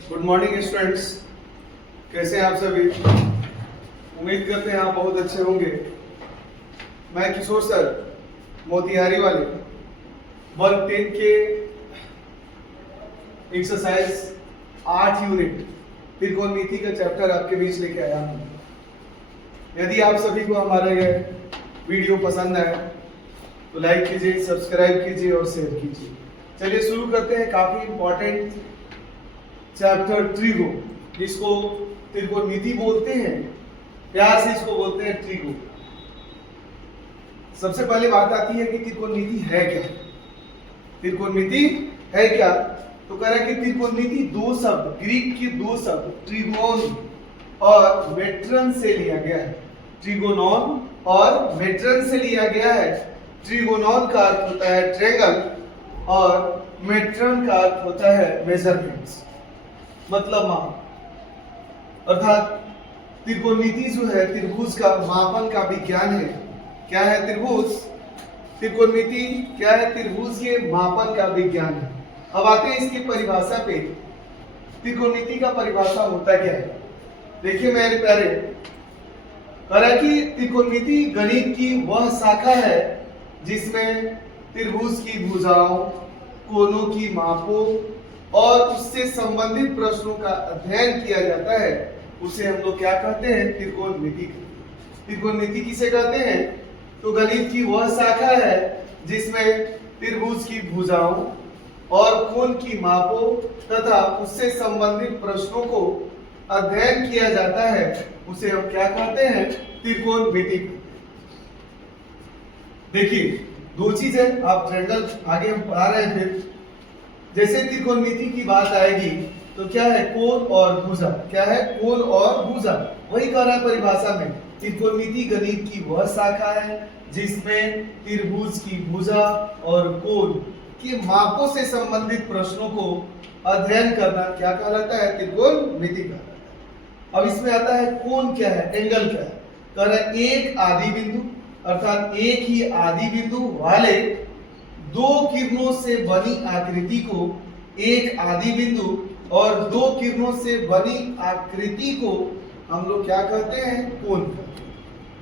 Good morning students, कैसे हैं आप सभी। उम्मीद करते हैं आप बहुत अच्छे होंगे। मैं किशोर सर मोतिहारी वाले वर्ग 10 के एक्सरसाइज 8 यूनिट त्रिकोणमिति का चैप्टर आपके बीच लेके आया हूँ। यदि आप सभी को हमारा यह वीडियो पसंद आए तो लाइक कीजिए, सब्सक्राइब कीजिए और शेयर कीजिए। चलिए शुरू करते हैं। काफी इंपॉर्टेंट चैप्टर ट्रिगो, जिसको त्रिकोणमिति बोलते हैं, प्यार से इसको बोलते हैं ट्रिगो। सबसे पहले बात आती है कि त्रिकोणमिति है क्या। त्रिकोणमिति है क्या, तो कह रहा है कि त्रिकोणमिति दो शब्द, ग्रीक के दो शब्द ट्रिगोन और मेट्रन से लिया गया है। ट्रिगोनॉन और मेट्रन से लिया गया है। ट्रिगोनॉन का अर्थ होता है ट्रायंगल और मेट्रन का अर्थ होता है मेजरमेंट्स, मतलब माप। अर्थात त्रिकोणमिति जो है त्रिभुज का मापन का विज्ञान है। क्या है त्रिभुज? त्रिकोणमिति क्या है? त्रिभुज के मापन का विज्ञान है। अब आते हैं इसकी परिभाषा पे। त्रिकोणमिति का परिभाषा होता क्या है, देखिए मेरे प्यारे। कह रहा है कि त्रिकोणमिति गणित की वह शाखा है जिसमें त्रिभुज की भुजाओं, कोणों की मापों और उससे संबंधित प्रश्नों का अध्ययन किया जाता है। उसे हम लोग क्या कहते हैं? त्रिकोणमिति। त्रिकोणमिति किसे कहते हैं? तो गणित की वह शाखा है जिसमें त्रिभुज की भुजाओं और कोण की मापों तथा उससे संबंधित प्रश्नों को अध्ययन किया जाता है। उसे हम क्या कहते हैं? त्रिकोणमिति। देखिए दो चीज है, आप ट्रेंडल आगे हम पढ़ा रहे हैं। फिर जैसे त्रिकोणमिति की बात आएगी तो क्या है? कोण और भुजा। क्या है? कोण और भुजा। वही कह रहा है परिभाषा में, त्रिकोणमिति गणित की वह शाखा है जिसमें त्रिभुज की भुजा और कोण की मापों से संबंधित प्रश्नों को अध्ययन करना क्या कहलाता है? त्रिकोणमिति कहलाता है। अब इसमें आता है कोण क्या है, एंगल क्या है। कह रहा है एक आदि बिंदु, अर्थात एक ही आदि बिंदु वाले दो किरणों से बनी आकृति को एक आदि बिंदु और दो किरणों से बनी आकृति को हम लोग क्या कहते हैं? कोण कहते हैं।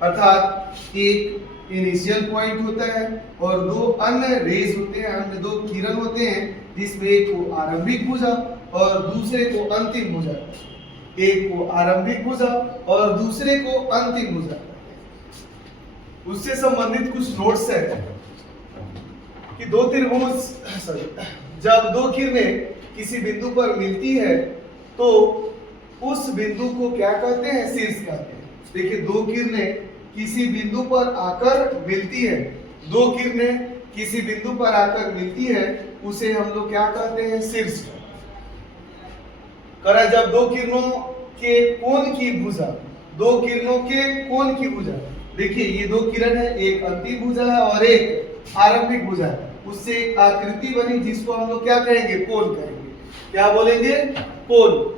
अर्थात एक इनिशियल पॉइंट होता है और दो अन्य रेज होते हैं, अन्य दो किरण होते हैं, जिसमें एक को आरंभिक भुजा और दूसरे को अंतिम भुजा। एक को आरंभिक भुजा और दूसरे को अंतिम भुजा। उससे संबंधित कुछ नोट्स है कि दो त्रिभुज जब दो किरणें किसी बिंदु पर मिलती है तो उस बिंदु को क्या कहते हैं? शीर्ष कहते हैं। देखिए दो किरणें किसी बिंदु पर आकर मिलती है, दो किरणें किसी बिंदु पर आकर मिलती है, उसे हम लोग क्या कहते हैं? शीर्ष। करा जब दो किरणों के कोण की भुजा, दो किरणों के कोण की भुजा, देखिए ये दो किरण है, एक अंतिम भुजा है और एक आरंभिक भुजा है, उससे एक आकृति बनी जिसको हम लोग क्या कहेंगे? कोण कहेंगे। क्या बोलेंगे? कोण।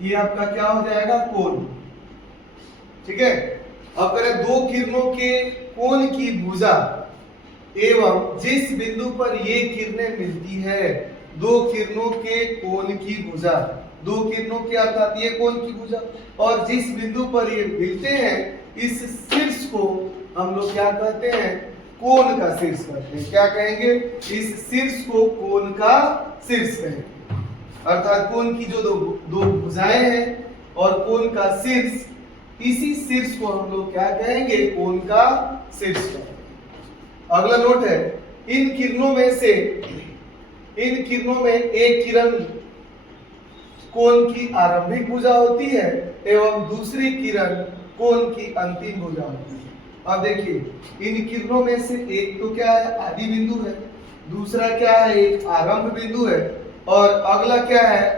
ये आपका क्या हो जाएगा? कोण। ठीक है। अब करें दो किरणों के कोण की भुजा एवं जिस बिंदु पर ये किरणें मिलती है, दो किरणों के कोण की भुजा, दो किरणों के अर्थात ये कोण की भुजा और जिस बिंदु पर ये मिलते हैं, इस शीर्ष को हम लोग क्या कहते हैं? कोण का शीर्ष कहते हैं। क्या कहेंगे? इस शीर्ष को कोण का शीर्ष कहेंगे। अर्थात कोण की जो दो भुजाएं हैं और कोण का शीर्ष, इसी शीर्ष को हम लोग क्या कहेंगे? कोण का शीर्ष कहेंगे। अगला नोट है, इन किरणों में एक किरण कोण की आरंभिक भुजा होती है एवं दूसरी किरण कोण की अंतिम भुजा होती है। अब देखिए इन किरणों में से एक तो क्या है? आदि बिंदु है, दूसरा क्या है? एक आरंभ बिंदु है और अगला क्या है?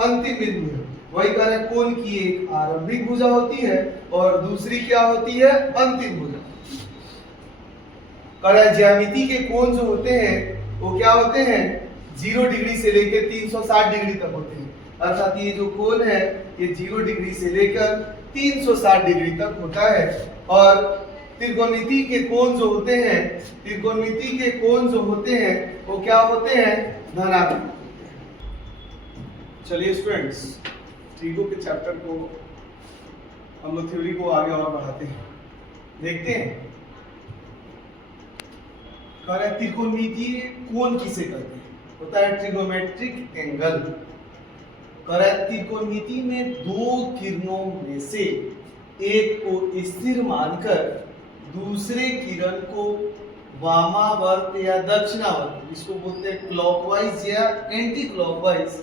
अंतिम बिंदु है। वही कह रहे हैं कोण की एक आरंभिक भुजा होती है और दूसरी क्या होती है? अंतिम भुजा। कह रहा है ज्यामिति के कोण जो होते हैं वो क्या होते हैं? 0 डिग्री से लेकर 360 डिग्री तक होते हैं। अर्थात ये जो कोण है ये 0 डिग्री से लेकर 360 डिग्री तक होता है और त्रिकोणमिति के कोण जो होते हैं, त्रिकोणमिति के कोण जो होते हैं वो क्या होते हैं, धनात्मक। चलिए स्टूडेंट्स, त्रिको के चैप्टर को हम लोग थ्योरी को आगे और बढ़ाते हैं, देखते हैं। कह रहे त्रिकोणमितीय कोण किसे कहते हैं, होता है ट्रिगोमेट्रिक एंगल। कह रहा है त्रिकोणमिति में दो किरणों में से एक को स्थिर मानकर दूसरे किरण को वामावर्त या दक्षिणावर्त, जिसको बोलते हैं क्लॉकवाइज या एंटी क्लॉकवाइज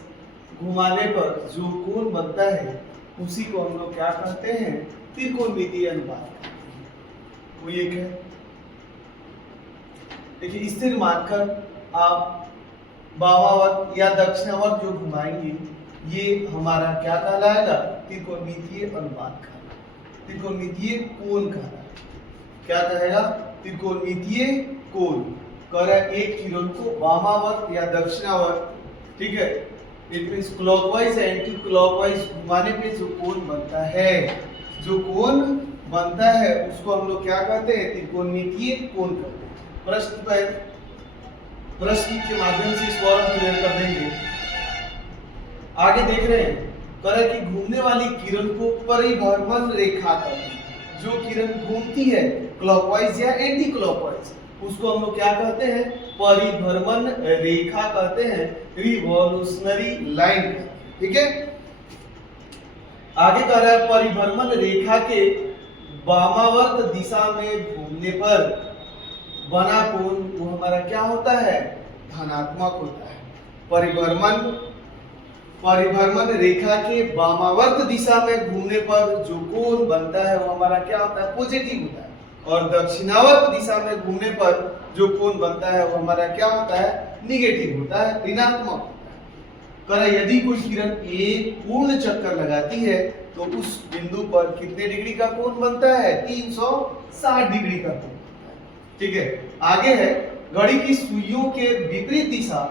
घुमाने पर जो कोण बनता है उसी को हम लोग क्या कहते हैं, त्रिकोणमितीय अनुपात। वो एक है, देखिए स्थिर मानकर आप वामावर्त या दक्षिणावर्त जो घुमाएंगे ये हमारा क्या कहलाएगा, त्रिकोणमितीय अनुपात का, त्रिकोणमितीय कोण कहलाएगा। क्या कहेगा, त्रिकोणमितीय कोण। कह रहा है एक किरण को वामावर्त या दक्षिणावर्त, ठीक है, it means clockwise anti clockwise घुमाने पे जो कोण बनता है, जो कोण बनता है उसको हम लोग क्या कहते हैं, त्रिकोणमितीय कोण कहते हैं। प्रश्न के माध्यम से इस फॉर्म क्लियर कर देंगे। आगे देख रहे हैं, कह रहा है कि घूमने वाली किरण को परिभ्रमण रेखा कहते हैं। जो किरण घूमती है क्लॉकवाइज या एंटी क्लॉकवाइज उसको हम लोग क्या कहते हैं, परिभ्रमण रेखा कहते हैं, रिवॉल्यूशनरी लाइन, ठीक है। आगे कह रहा है परिभ्रमण रेखा के वामावर्त दिशा में घूमने पर बना कोण वो हमारा क्या होता है, धनात्मक होता है। परिभ्रमण रेखा के वामावर्त दिशा में घूमने पर जो कोण बनता है वो हमारा क्या होता है, पॉजिटिव होता है। और दक्षिणावर्त दिशा में घूमने पर जो कोण बनता है वो हमारा क्या होता है, निगेटिव होता है, ऋणात्मक होता है। कह रहा है यदि कोई किरण एक पूर्ण चक्कर लगाती है तो उस बिंदु पर कितने डिग्री का कोण बनता है, 360 डिग्री का कोण, ठीक है। आगे है घड़ी की सुइयों के विपरीत दिशा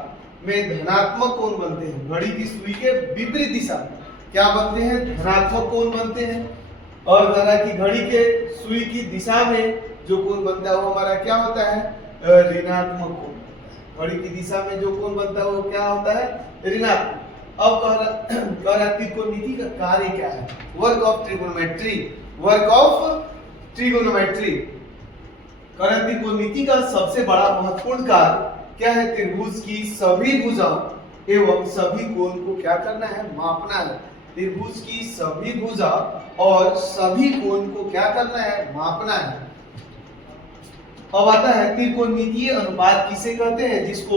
में धनात्मक कोण बनते हैं। घड़ी की सुई के विपरीत दिशा में क्या बनते हैं, धनात्मक कोण बनते हैं। और कह रहा है कि घड़ी के सुई की दिशा में जो कोण बनता है वो हमारा क्या होता है, ऋणात्मक कोण। घड़ी की दिशा में जो कोण बनता है वो क्या होता है, ऋणात्मक। अब कह रहा है त्रिकोणमिति का कार्य क्या है, work of trigonometry, work of trigonometry. कह रहा है त्रिकोणमिति का सबसे बड़ा महत्वपूर्ण कार्य क्या है, त्रिभुज की सभी भुजाओं एवं सभी कोण को क्या करना है, मापना है। त्रिभुज की सभी भुजा और सभी कोण को क्या करना है, मापना है। अब आता है त्रिकोणमितीय अनुपात किसे कहते हैं, जिसको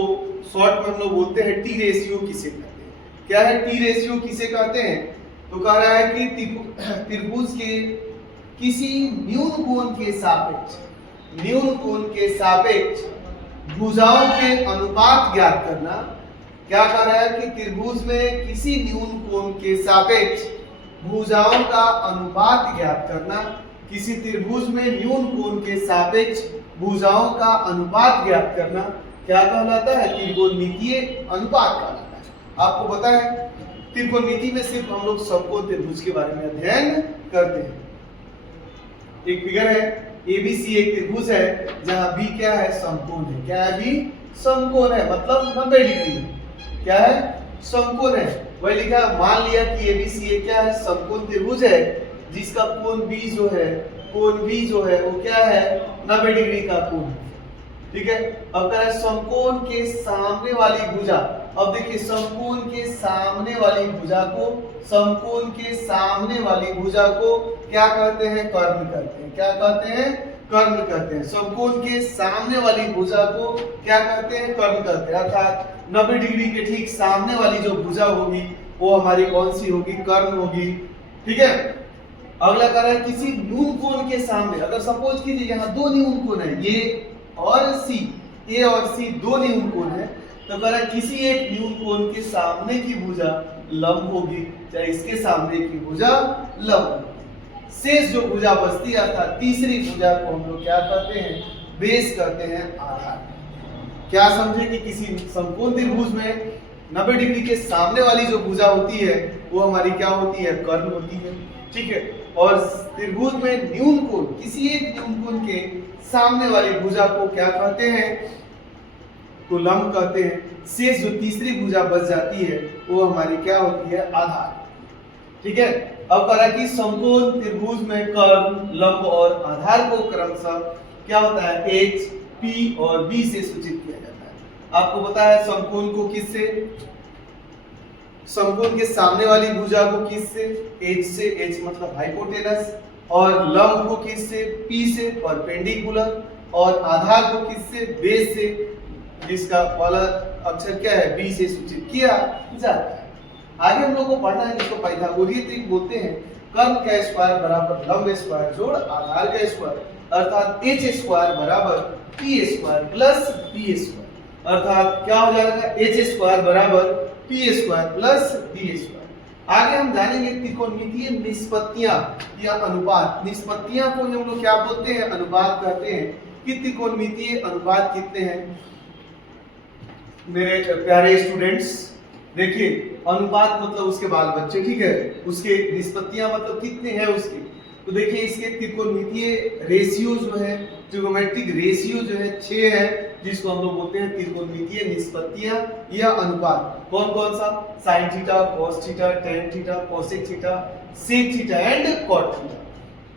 शॉर्ट में हम लोग बोलते हैं टी रेशियो किसे कहते हैं। क्या है टी रेशियो किसे कहते हैं, तो कह रहा है कि त्रिभुज के किसी न्यून कोण के सापेक्ष, न्यून कोण के सापेक्ष भुजाओं के अनुपात ज्ञात करना। क्या कह रहा है कि त्रिभुज में किसी न्यून कोण के सापेक्ष भुजाओं का अनुपात ज्ञात करना। किसी त्रिभुज में न्यून कोण के सापेक्ष भुजाओं का अनुपात ज्ञात करना क्या कहलाता है, त्रिकोणमितीय अनुपात कहलाता है। आपको पता है त्रिकोणमिति में सिर्फ हम लोग समकोण त्रिभुज के बारे में अध्ययन करते हैं। एक फिगर है, ABC एक त्रिभुज है जहां B क्या है, समकोण है। क्या है, B समकोण है, मतलब 90 डिग्री है। क्या है, समकोण है। वही लिखा, मान लिया कि ABC एक क्या है, समकोण त्रिभुज है जिसका कोण B जो है, कोण B जो है वो क्या है, 90 डिग्री का कोण है, ठीक है। अब कह रहा है समकोण के सामने वाली भुजा। अब देखिए समकोण के सामने वाली भुजा को, समकोण के सामने वाली भुजा को क्या कहते हैं, कर्ण कहते हैं। क्या कहते हैं, कर्ण कहते हैं। समकोण के सामने वाली भुजा को क्या कहते हैं, कर्ण कहते हैं। अर्थात 90 डिग्री के ठीक सामने वाली जो भुजा होगी वो हमारी कौन सी होगी, कर्ण होगी, ठीक है। अगला कह रहा है किसी न्यून कोण के सामने, अगर सपोज कीजिए यहाँ दो न्यून कोण है, ये और C, A और C दो न्यून कोण है, तो कह रहा है किसी एक न्यून कोण के सामने की भुजा लंब होगी, चाहे इसके सामने की भुजा लंब होगी। शेष जो भुजा बचती है अर्थात तीसरी भुजा को हम लोग क्या कहते हैं, बेस कहते हैं, आधार। क्या समझे कि किसी समकोण त्रिभुज में 90 डिग्री के सामने वाली जो भुजा होती है वो हमारी क्या होती है, कर्ण होती है, ठीक है। और त्रिभुज में न्यून कोण, किसी एक न्यून कोण के सामने वाली भुजा को क्या कहते हैं, तो लंब कहते हैं। शेष जो तीसरी भुजा बच जाती है वो हमारी क्या होती है, आधार। ठीक है, अब करा कि समकोण त्रिभुज में कर्ण, लंब और आधार को क्रमशः क्या होता है, एच, पी और बी से सूचित किया जाता है। आपको पता है समकोण को किससे, समकोण के सामने वाली भुजा को किससे, एच से, एच मतलब हाइपोटेनस, और लंब को किससे, पी से परपेंडिकुलर, और आधार को किससे, बेस से, जिसका पहला अक्षर क्या है, बी से सूचित किया जाता है। आगे हम लोग को पढ़ना है जिसको पाइथागोरीय त्रिक बोलते हैं। कर्ण का स्क्वायर बराबर लंब स्क्वायर जोड़ आधार का स्क्वायर, अर्थात एच स्क्वायर बराबर P square plus B square, अर्थात क्या हो जाएगा, एच स्क्वायर बराबर P square plus B square. आगे हम जानेंगे त्रिकोणमितीय निष्पत्तियां या अनुपात। निष्पत्तियां को हम लोग क्या बोलते हैं, अनुपात कहते हैं। कि त्रिकोणमितीय अनुपात कितने हैं मेरे प्यारे स्टूडेंट्स, देखिए अनुपात मतलब उसके बाल बच्चे, ठीक है, उसके निष्पत्तियां मतलब कितने हैं उसके। तो देखिए इसके त्रिकोणमितीय रेशियो जो है, ट्रिगोनोमेट्रिक रेशियो जो है 6 है, जिसको हम लोग बोलते हैं त्रिकोणमितीय निष्पत्तियां या अनुपात। कौन कौन सा, sin theta, cos theta, tan theta, cosec theta, sec theta and cot theta.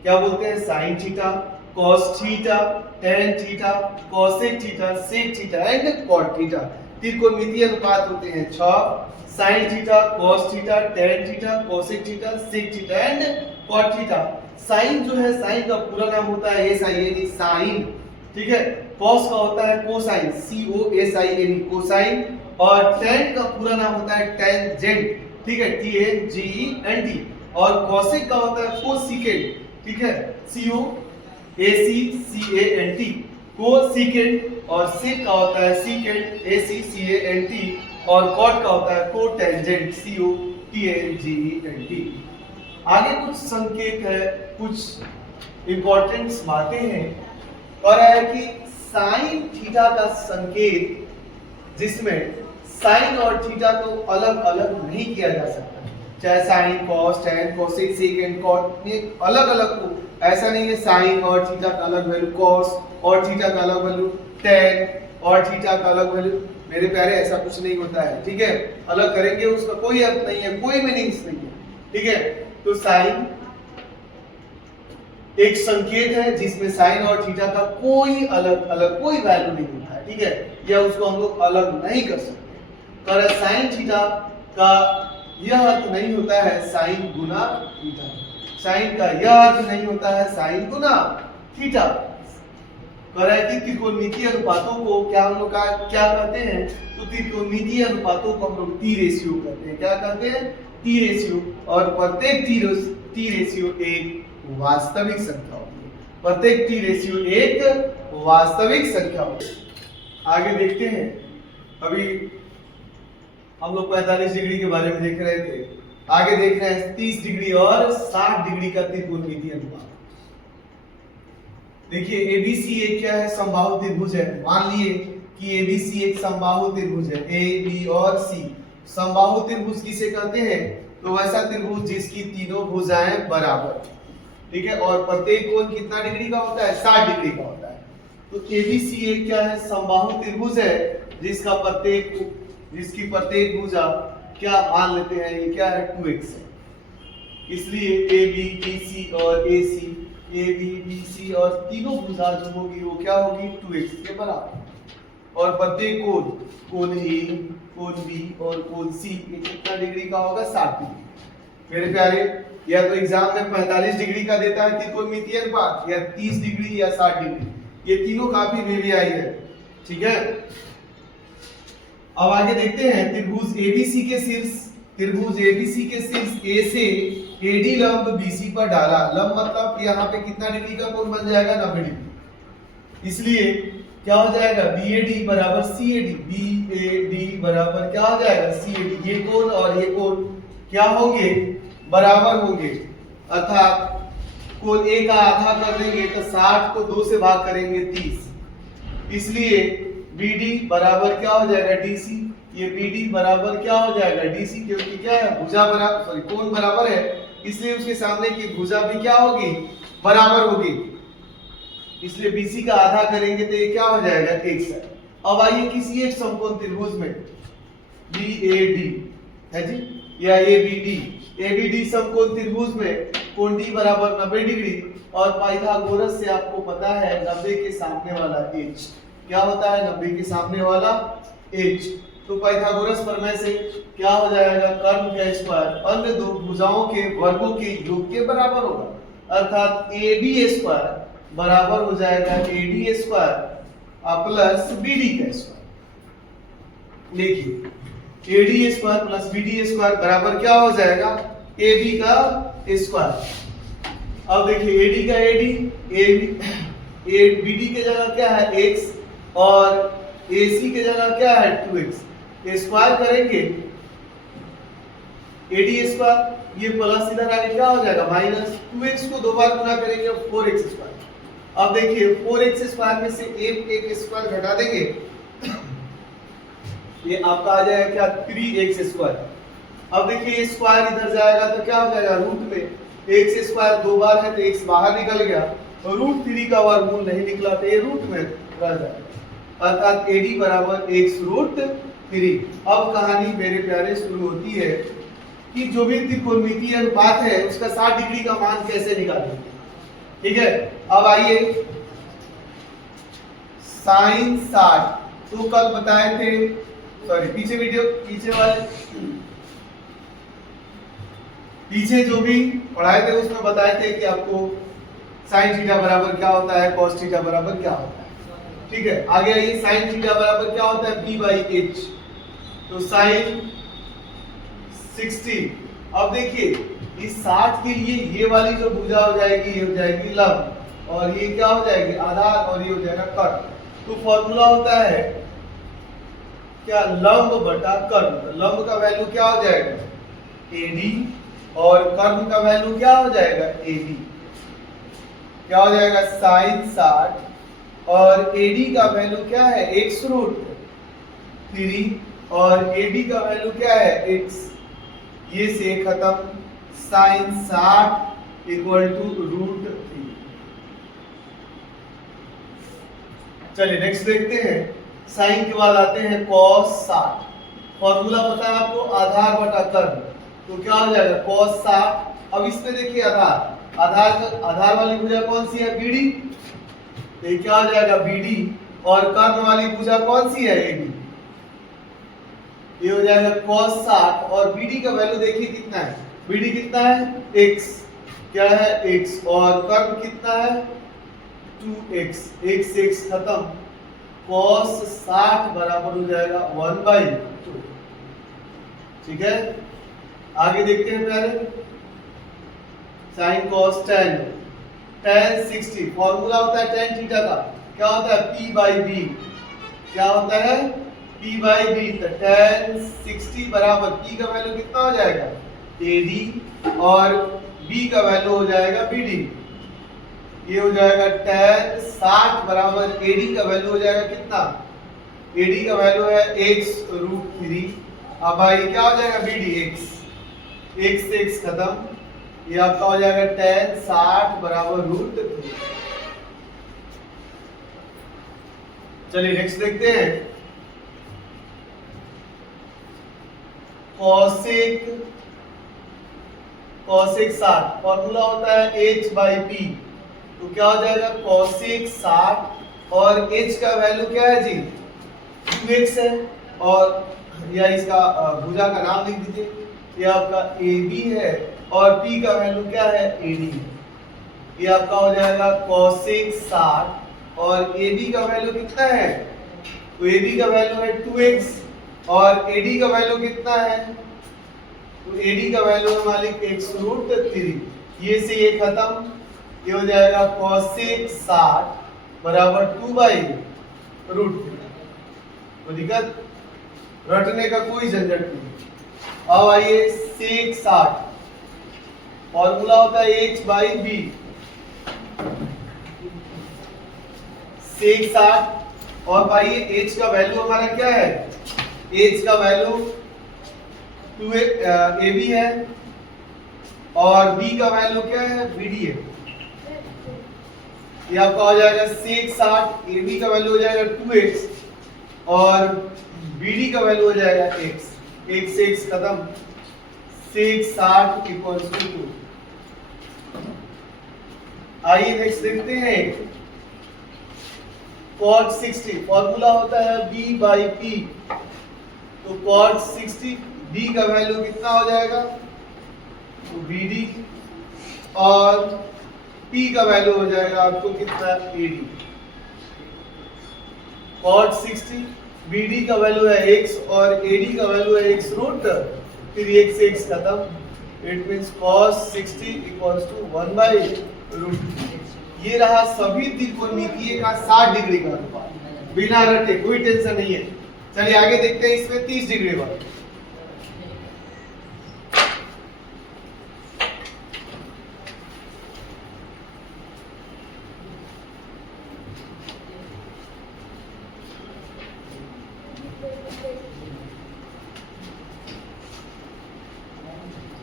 क्या बोलते हैं, sin theta, cos theta, tan theta, cosec theta, sec theta and cot theta. त्रिकोणमितीय अनुपात होते हैं 6, sin theta, cos theta, tan theta, cosec theta, sec theta and cot theta. sin जो है, sin का पूरा नाम होता है sin, sin, ठीक है। cos का होता है कोसाइन, COSIN, कोसाइन, और tan का पूरा नाम होता है टेंजेंट, ठीक है, TANGENT, और cosec का होता है कोसिकेंट, ठीक है, COACCANT, कोसिकेंट, और sec का होता है सीकेंट, ACCANT, और cot का होता है कोटेंजेंट, COTANGENT। आगे कुछ संकेत है, कुछ इंपॉर्टेंट बातें हैं, और है कि साइन थीटा का संकेत, जिसमें साइन और थीटा को अलग अलग नहीं किया जा सकता, चाहे sine, cos, tan, cosec, second, cot, ये अलग अलग को, ऐसा नहीं है साइन और थीटा का अलग वैल्यू, कॉस और थीटा का अलग वैल्यू, टैन और थीटा का अलग वैल्यू। मेरे प्यारे ऐसा कुछ नहीं होता है, ठीक है, अलग करेंगे उसका कोई अर्थ नहीं है, कोई मीनिंग्स नहीं है, ठीक है। तो साइन एक संकेत है जिसमें साइन और थीटा का कोई अलग अलग कोई वैल्यू नहीं होता है, ठीक है, या उसको हम लोग अलग नहीं कर सकते। पर साइन थीटा का यह अर्थ नहीं होता है साइन गुना थीटा, साइन का यह अर्थ नहीं होता है साइन गुना थीटा। कह रहा है कि त्रिकोणमितीय अनुपातों को क्या हम लोग क्या कहते हैं, तो त्रिकोणमितीय अनुपातों को हम लोग टी रेशियो कहते हैं। क्या कहते हैं, टी रेशियो, और प्रत्येक टी रेशियो एक वास्तविक संख्या होती है, प्रत्येक टी रेशियो एक वास्तविक संख्या होती है। आगे देखते हैं, अभी हम लोग 45 डिग्री के बारे में देख रहे थे, आगे देख रहे हैं 30 डिग्री और 60 डिग्री का त्रिकोणमितीय अनुपात। देखिए एबीसी एक क्या है, समबाहु त्रिभुज है। मान लिए कि एबीसी एक समबाहु त्रिभुज है, ए बी और सी। समबाहु त्रिभुज किसे कहते हैं, तो वैसा त्रिभुज जिसकी तीनों भुजाएं बराबर, ठीक है, और प्रत्येक कोण कितना डिग्री का होता है, 60 डिग्री का होता है। तो एबीसी एक क्या है, समबाहु त्रिभुज है, जिसकी प्रत्येक भुजा क्या मान लेते हैं, ये क्या है, 2x है। इसलिए ए बी बी सी और ए सी, ए बी बी सी और तीनों भुजा जो होगी वो क्या होगी, 2x के बराबर। और प्रत्येक कोण, कोण ए, कोण बी और कोण सी, ये कितना डिग्री का होगा, 60 डिग्री। मेरे प्यारे, या तो एग्जाम में 45 डिग्री का देता है त्रिकोणमितीय अनुपात, या 30 डिग्री या 60 डिग्री, ये तीनों काफी वेरियाई है, ठीक है। अब आगे देखते हैं त्रिभुज एबीसी के शीर्ष ए से एडी लंब बीसी पर डाला। लंब मतलब यहाँ पे कितना डिग्री का कोण बन जाएगा, 90 डिग्री। इसलिए क्या हो जाएगा, BAD बराबर CAD, BAD बराबर क्या हो जाएगा, CAD। ये कोण और ये कोण क्या होंगे, बराबर होंगे, अर्थात कोण A का आधा कर देंगे तो 60 को 2 से भाग करेंगे 30। इसलिए BD बराबर क्या हो जाएगा, DC। ये BD बराबर क्या हो जाएगा, DC, क्योंकि क्या है, भुजा बराबर, सॉरी, कोण बराबर है इसलिए उसके सामने की भुजा भी क्या होगी, बराबर होगी। इसलिए BC का आधा करेंगे तो ये क्या हो जाएगा, x है। अब आइए किसी एक समकोण त्रिभुज में BAD है जी या ABD समकोण त्रिभुज में कोण D बराबर 90 डिग्री और पाइथागोरस से आपको पता है 90 के सामने वाला h क्या होता है, 90 के सामने वाला h। तो पाइथागोरस प्रमेय से क्या हो जाएगा, कर्ण का स्क्वायर अन्य दो भुजाओं के वर्गों के योग के बराबर होगा, अर्थात AB स्क्वायर बराबर हो जाएगा AD स्क्वायर प्लस BD का स्क्वायर। देखिए AD square plus BD square बराबर क्या हो जाएगा, AB का स्क्वायर। अब देखिए AD का AD BD के जगह क्या है x और AC के जगह क्या है 2x, स्क्वायर करेंगे AD स्क्वायर, ये प्लस इधर आगे क्या हो जाएगा माइनस, 2x को दो बार गुना करेंगे 4x स्क्वायर। अब देखिए 4x स्क्वायर में से एक स्क्वायर घटा देंगे ये आपका आ जाएगा क्या 3x स्क्वायर। अब देखिए ये स्क्वायर इधर जाएगा तो क्या हो जाएगा रूट में x स्क्वायर दो बार है तो x बाहर निकल गया और रूट 3 का वर्गमूल नहीं निकला तो ये रूट में रह जाएगा, अर्थात AD बराबर x रूट 3। अब कहानी मेरे प्यारे शुरू होती है कि जो भी त्रिकोणमितीय अनुपात है उसका 60 डिग्री का मान कैसे निकालेंगे। ठीक है, अब आइए साइन 60 तो कल बताए थे, सॉरी पीछे वीडियो पीछे जो भी पढ़ाए थे उसमें बताए थे कि आपको साइन थीटा बराबर क्या होता है, कॉस थीटा बराबर क्या होता है। ठीक है, आगे आइए साइन थीटा बराबर क्या होता है p/h, तो साइन 60। अब देखिए इस 60 के लिए ये वाली जो भुजा हो जाएगी ये हो जाएगी लंब और ये क्या हो जाएगी आधार और ये हो जाएगा कर्ण। तो फॉर्मूला होता है क्या, लंब बटा कर्ण। लंब का वैल्यू क्या हो जाएगा AD और कर्ण का वैल्यू क्या हो जाएगा AB। क्या हो जाएगा साइन 60 और AD का वैल्यू क्या है x रूट 3 और AB का वैल्यू क्या है x। ये से खत्म, साइन 60 इक्वल टू रूट 3। चलिए नेक्स्ट देखते हैं, साइन के बाद आते हैं कॉस 60। फॉर्मूला पता है आपको आधार बटा कर्ण, तो क्या हो जाएगा कॉस 60। अब इसमें देखिए आधार वाली भुजा कौन सी है BD, तो ये क्या हो जाएगा BD और कर्ण वाली भुजा कौन सी है AB, ये हो जाएगा cos 60 और BD का वैल्यू देखिए कितना है, BD कितना है x, क्या है x और कर्ण कितना है 2x, x से x खत्म, cos 60 बराबर हो जाएगा 1/2। ठीक है, आगे देखते हैं प्यारे, साइन cos tan 60। फॉर्मूला होता है tan थीटा का, क्या होता है p/b, क्या होता है p/b। तो tan 60 बराबर p का वैल्यू कितना हो जाएगा AD और b का वैल्यू हो जाएगा BD। ये हो जाएगा tan 60 बराबर AD का वैल्यू हो जाएगा कितना, AD का वैल्यू है x रूट 3। अब भाई क्या हो जाएगा BD x से x खत्म, ये आपका हो जाएगा tan 60 बराबर रूट 3। चलिए नेक्स्ट देखते हैं, cosec 60। फॉर्मूला होता है h/p, तो क्या हो जाएगा cosec 60 और h का वैल्यू क्या है जी 2x है और या इसका भुजा का नाम लिख दीजिए, ये आपका AB है और p का वैल्यू क्या है AD है। ये आपका हो जाएगा cosec 60 और AB का वैल्यू कितना है, तो AB का वैल्यू है 2x और AD का वैल्यू कितना है, तो AD का वैल्यू है मालिक x रूट 3। ये से ये खत्म, ये हो जाएगा cosec 60 बराबर 2/√3। तो दिक्कत रटने का कोई झंझट नहीं। अब आइए sec 60, फॉर्मूला होता है h/b, sec 60 और भाई h का वैल्यू हमारा क्या है, h का वैल्यू AB है और b का वैल्यू क्या है, bd है। ये आपका हो जाएगा sec 60, ab का वैल्यू हो जाएगा 2x और bd का वैल्यू हो जाएगा x। x से x खत्म, sec 60 इक्वल्स टू 2। आइए नेक्स्ट देखते हैं cot 60। फॉर्मूला होता है b बाई p। तो cot 60 b का वैल्यू कितना हो जाएगा, तो bd और p का वैल्यू हो जाएगा आपको कितना, ad। cot 60 bd का वैल्यू है x और ad का वैल्यू है x रूट, फिर x से x खत्म। It means cos 60 equals to 1 by root. ये रहा सभी त्रिकोणमितीय का 60 डिग्री का अनुपात, बिना रटे, कोई टेंशन नहीं है। चलिए आगे देखते हैं इसमें 30 डिग्री वाला।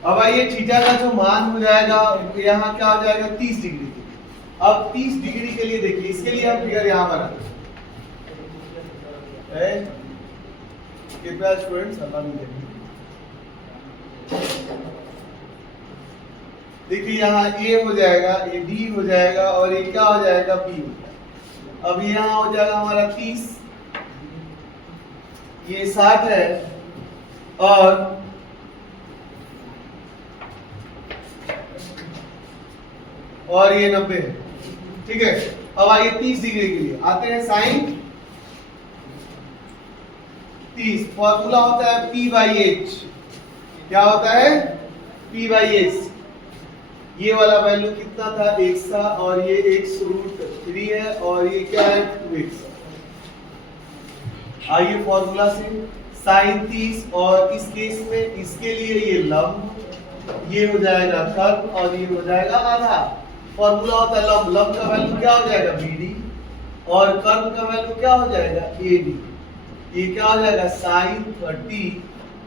अब आइए थीटा का जो मान हो जाएगा यहाँ क्या हो जाएगा, 30 डिग्री। अब 30 डिग्री के लिए देखिए, इसके लिए हम फिगर यहाँ बनाते हैं। कृपया स्टूडेंट्स देखिए, यहाँ ए हो जाएगा, ये डी हो जाएगा और ये क्या हो जाएगा, बी हो जाएगा। अब यहाँ हो जाएगा हमारा 30, ये 60 है और ये 90 है, ठीक है। अब आइए 30 डिग्री के लिए आते हैं, साइन 30। फॉर्मूला होता है p बाई एच। क्या होता है, p बाई एच। ये वाला वैल्यू कितना था, x था और ये x रूट 3 है और ये क्या है, 2x। आइए फॉर्मूला से साइन 30 और इस केस में इसके लिए ये लंब, ये हो जाएगा कर्व और ये हो जाएगा आधार। फॉर्मूला होता है लंब, लंब का वैल्यू क्या हो जाएगा, BD और कर्व का वैल्यू क्या हो जाएगा, AD। ये क्या हो जाएगा, साइन 30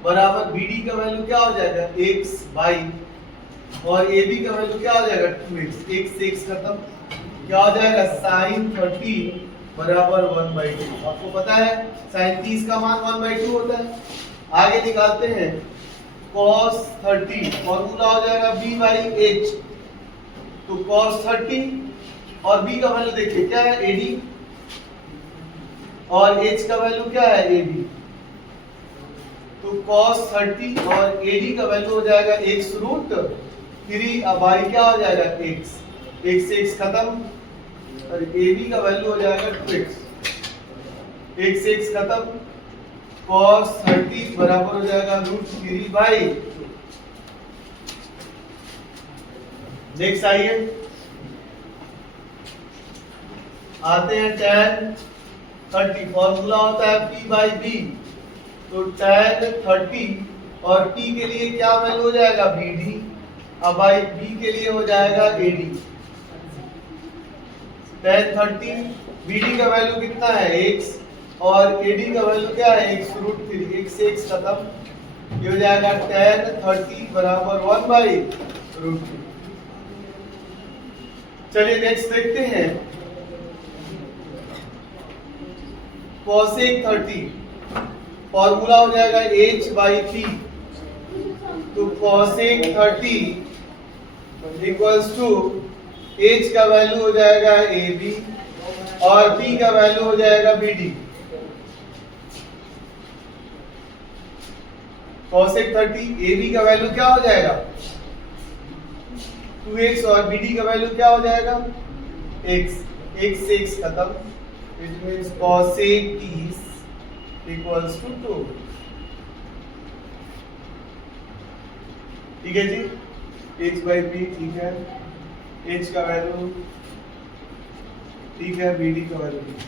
बराबर BD का वैल्यू क्या हो जाएगा, x बाई और AB का वैल्यू क्या हो जाएगा, 2x। x से x खत्म, क्या हो जाएगा, साइन 30 बराबर 1/2। आपको पता है साइन 30 का मान 1/2 होता है। आगे निकालते हैं cos 30। फॉर्मूला हो जाएगा b बाई h। तो cos 30 और b का वैल्यू देखिए क्या है, AD और h का वैल्यू क्या है, AB। तो cos 30 और AD का वैल्यू हो जाएगा x रूट 3 अब y क्या हो जाएगा, x। x से x खत्म और AB का वैल्यू हो जाएगा 2x। x से x खत्म, cos 30 बराबर हो जाएगा रूट 3 बाई। नेक्स्ट आइए आते हैं tan 30। फॉर्मूला होता है p बाई b। तो tan 30 और p के लिए क्या वैल्यू हो जाएगा, BD। अब बाई b के लिए हो जाएगा AD। tan 30 BD का वैल्यू कितना है, x और AD का वैल्यू क्या है, x रूट 3। x से x खत्म, ये हो जाएगा tan 30 बराबर 1/√3। चलिए नेक्स्ट देखते हैं cosec 30। फॉर्मूला हो जाएगा h बाई p। तो cosec 30 इक्वल्स टू h का वैल्यू हो जाएगा AB और p का वैल्यू हो जाएगा BD। cosec 30 AB का वैल्यू क्या हो जाएगा, 2x और BD का वैल्यू क्या हो जाएगा, x। x से x खत्म, it means cosec 30 equals to 2। ठीक है जी, h बाई p ठीक है, h का वैल्यू ठीक है, BD का वैल्यू ठीक है।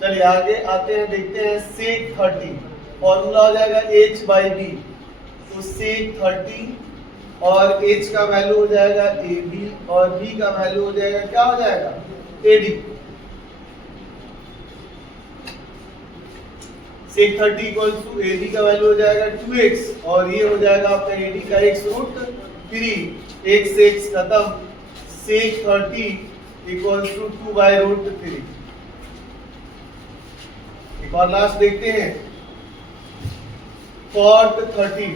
चलिए आगे आते हैं, देखते हैं sec 30। फॉर्मूला हो जाएगा h बाई b। तो sec 30 और h का वैल्यू हो जाएगा AB और b का वैल्यू हो जाएगा क्या हो जाएगा, AD। sec 30 equals to AB का वैल्यू हो जाएगा 2x और ये हो जाएगा आपका AD का x रूट 3। एक सेक खत्म, सेक 30 इक्वल्स टू 2/√3। एक और लास्ट देखते हैं, cot 30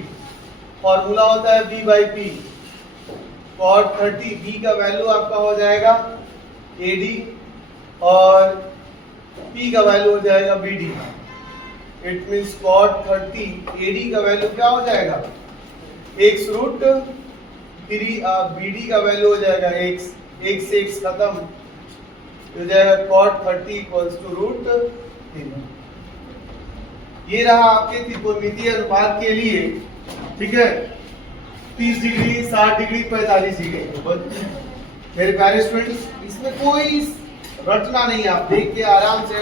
फॉर्मूला होता है b/p। cot 30 b का वैल्यू आपका हो जाएगा AD और p का वैल्यू हो जाएगा BD। It means cot 30 AD का वैल्यू क्या हो जाएगा x√3, BD का वैल्यू हो जाएगा x, x से x खत्म हो जाएगा cot 30 इक्वल्स टू √3। ये रहा आपके त्रिकोणमितीय अनुपात के लिए, ठीक है, 30 डिग्री, 60 डिग्री, 45 डिग्री। मेरे प्यारे स्टूडेंट्स, इसमें कोई रटना नहीं है, आप देख के आराम से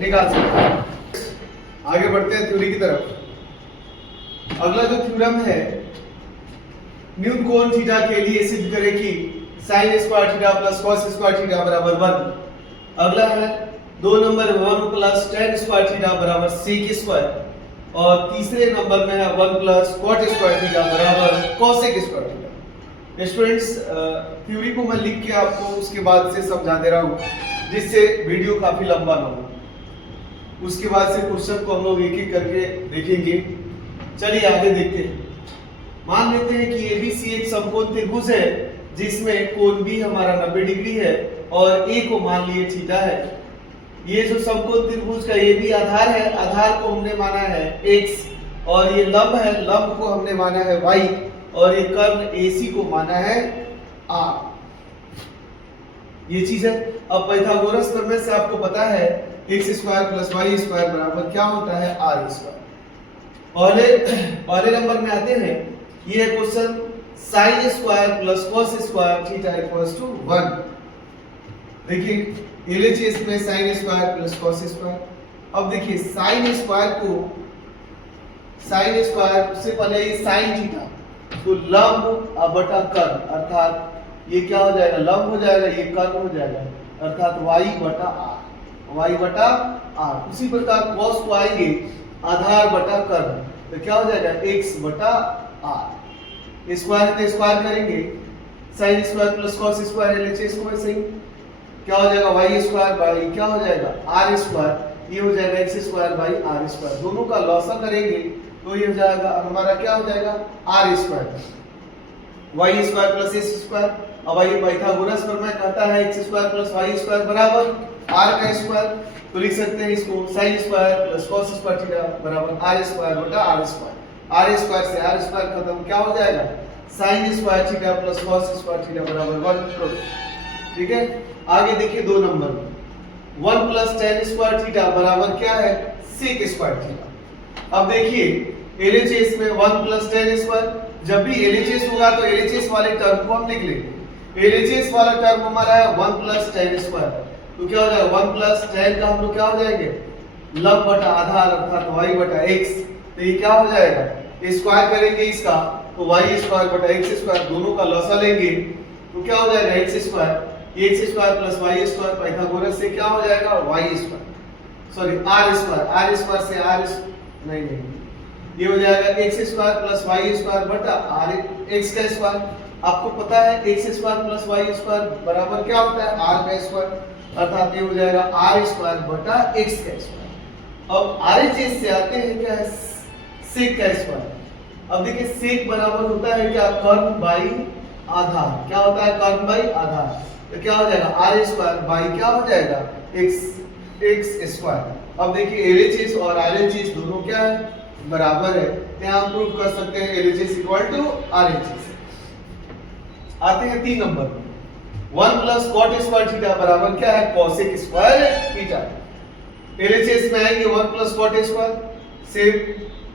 निकाल सकते हैं। आगे बढ़ते हैं थ्योरी की तरफ। अगला जो थ्योरम है, न्यून कोण थीटा के लिए सिद्ध करें कि sin square theta plus cos square theta बराबर 1। अगला है 2 number 1 plus tan square theta बराबर sec स्क्वायर, और तीसरे नंबर में है 1 प्लस cot स्क्वायर थीटा बराबर cosec square theta. Students, theory को मैं लिख के आपको उसके बाद से समझा दे रहा हूँ, जिससे वीडियो काफी लंबा ना हो। उसके बाद से क्वेश्चन को हम लोग एक एक करके देखेंगे। चलिए आगे देखते हैं। मान लेते हैं कि ABC एक समकोण त्रिभुज है जिसमें कोण B हमारा 90 डिग्री है और A को मान लिए थीटा है। ये जो समकोण त्रिभुज का AB आधार है, आधार को हमने माना है x, और ये लंब है, लंब को हमने माना है y, और ये कर्ण AC को माना है r। ये चीज है। अब पाइथागोरस प्रमेय से आपको पता है x square plus y square बराबर क्या होता है r स्क्वायर। पहले नंबर में आते हैं, ये है question sin square plus cos square theta equals to 1। देखिए LHS में sin square plus cos square. अब देखिए sin स्क्वायर से पहले ये sin थीटा, तो लंब बटा कर्ण, अर्थात ये क्या हो जाएगा, लंब हो जाएगा, ये कर्ण हो जाएगा, अर्थात y बटा r। उसी प्रकार cos को आएंगे आधार बटा कर्ण, तो क्या हो जाएगा x बटा r। स्क्वायर से स्क्वायर करेंगे, sin square plus cos square LHS को वैसे ही क्या हो जाएगा, y स्क्वायर बाई क्या हो जाएगा r स्क्वायर, ये हो जाएगा x square by r square. दोनों का लॉसा करेंगे तो ये हो जाएगा हमारा क्या हो जाएगा r square, y square plus s square. अब ये पाइथागोरस प्रमेय कहता है x square plus y square बराबर r का स्क्वायर, तो लिख सकते हैं इसको sin square plus cos square theta बराबर r स्क्वायर बटा r स्क्वायर। r स्क्वायर से r स्क्वायर खत्म, क्या हो जाएगा sin square theta plus cos square theta बराबर 1। ठीक है, आगे देखिए 2 नंबर में 1 प्लस tan स्क्वायर थीटा बराबर क्या है sec स्क्वायर थीटा। अब देखिए LHS में 1 प्लस tan स्क्वायर, जब भी LHS होगा तो LHS वाले टर्म को हम लिख लेंगे। LHS वाला टर्म हमारा है 1 प्लस tan स्क्वायर, तो क्या हो जाएगा 1 प्लस tan का हम लोग क्या हो जाएंगे लंब बटा आधार, अर्थात y बटा x। तो ये क्या हो जाएगा, स्क्वायर करेंगे इसका तो y स्क्वायर बटा x स्क्वायर, दोनों का लॉसा लेंगे तो क्या हो जाएगा x square, x square plus y square, Pythagoras से क्या हो जाएगा y square, sorry r square से r नहीं ये हो जाएगा x square plus y square बटा r x का स्क्वायर। आपको पता है x square plus y square बराबर क्या होता है r का स्क्वायर, अर्थात ये हो जाएगा r स्क्वायर बटा x का स्क्वायर। अब RHS से आते हैं क्या है sec का स्क्वायर। अब देखिए sec बराबर होता है क्या कर्ण बाई आधार, क्या होता है कर्ण बाई आधार, तो क्या हो जाएगा r स्क्वायर बाई क्या हो जाएगा x स्क्वायर। अब देखिए LHS और RHS दोनों क्या है बराबर है, यहाँ हम प्रूव कर सकते हैं LHS इक्वल टू RHS। आते हैं 3 number, 1 plus cot square theta बराबर क्या है cosec स्क्वायर थीटा। LHS में आएंगे 1 plus cot square, same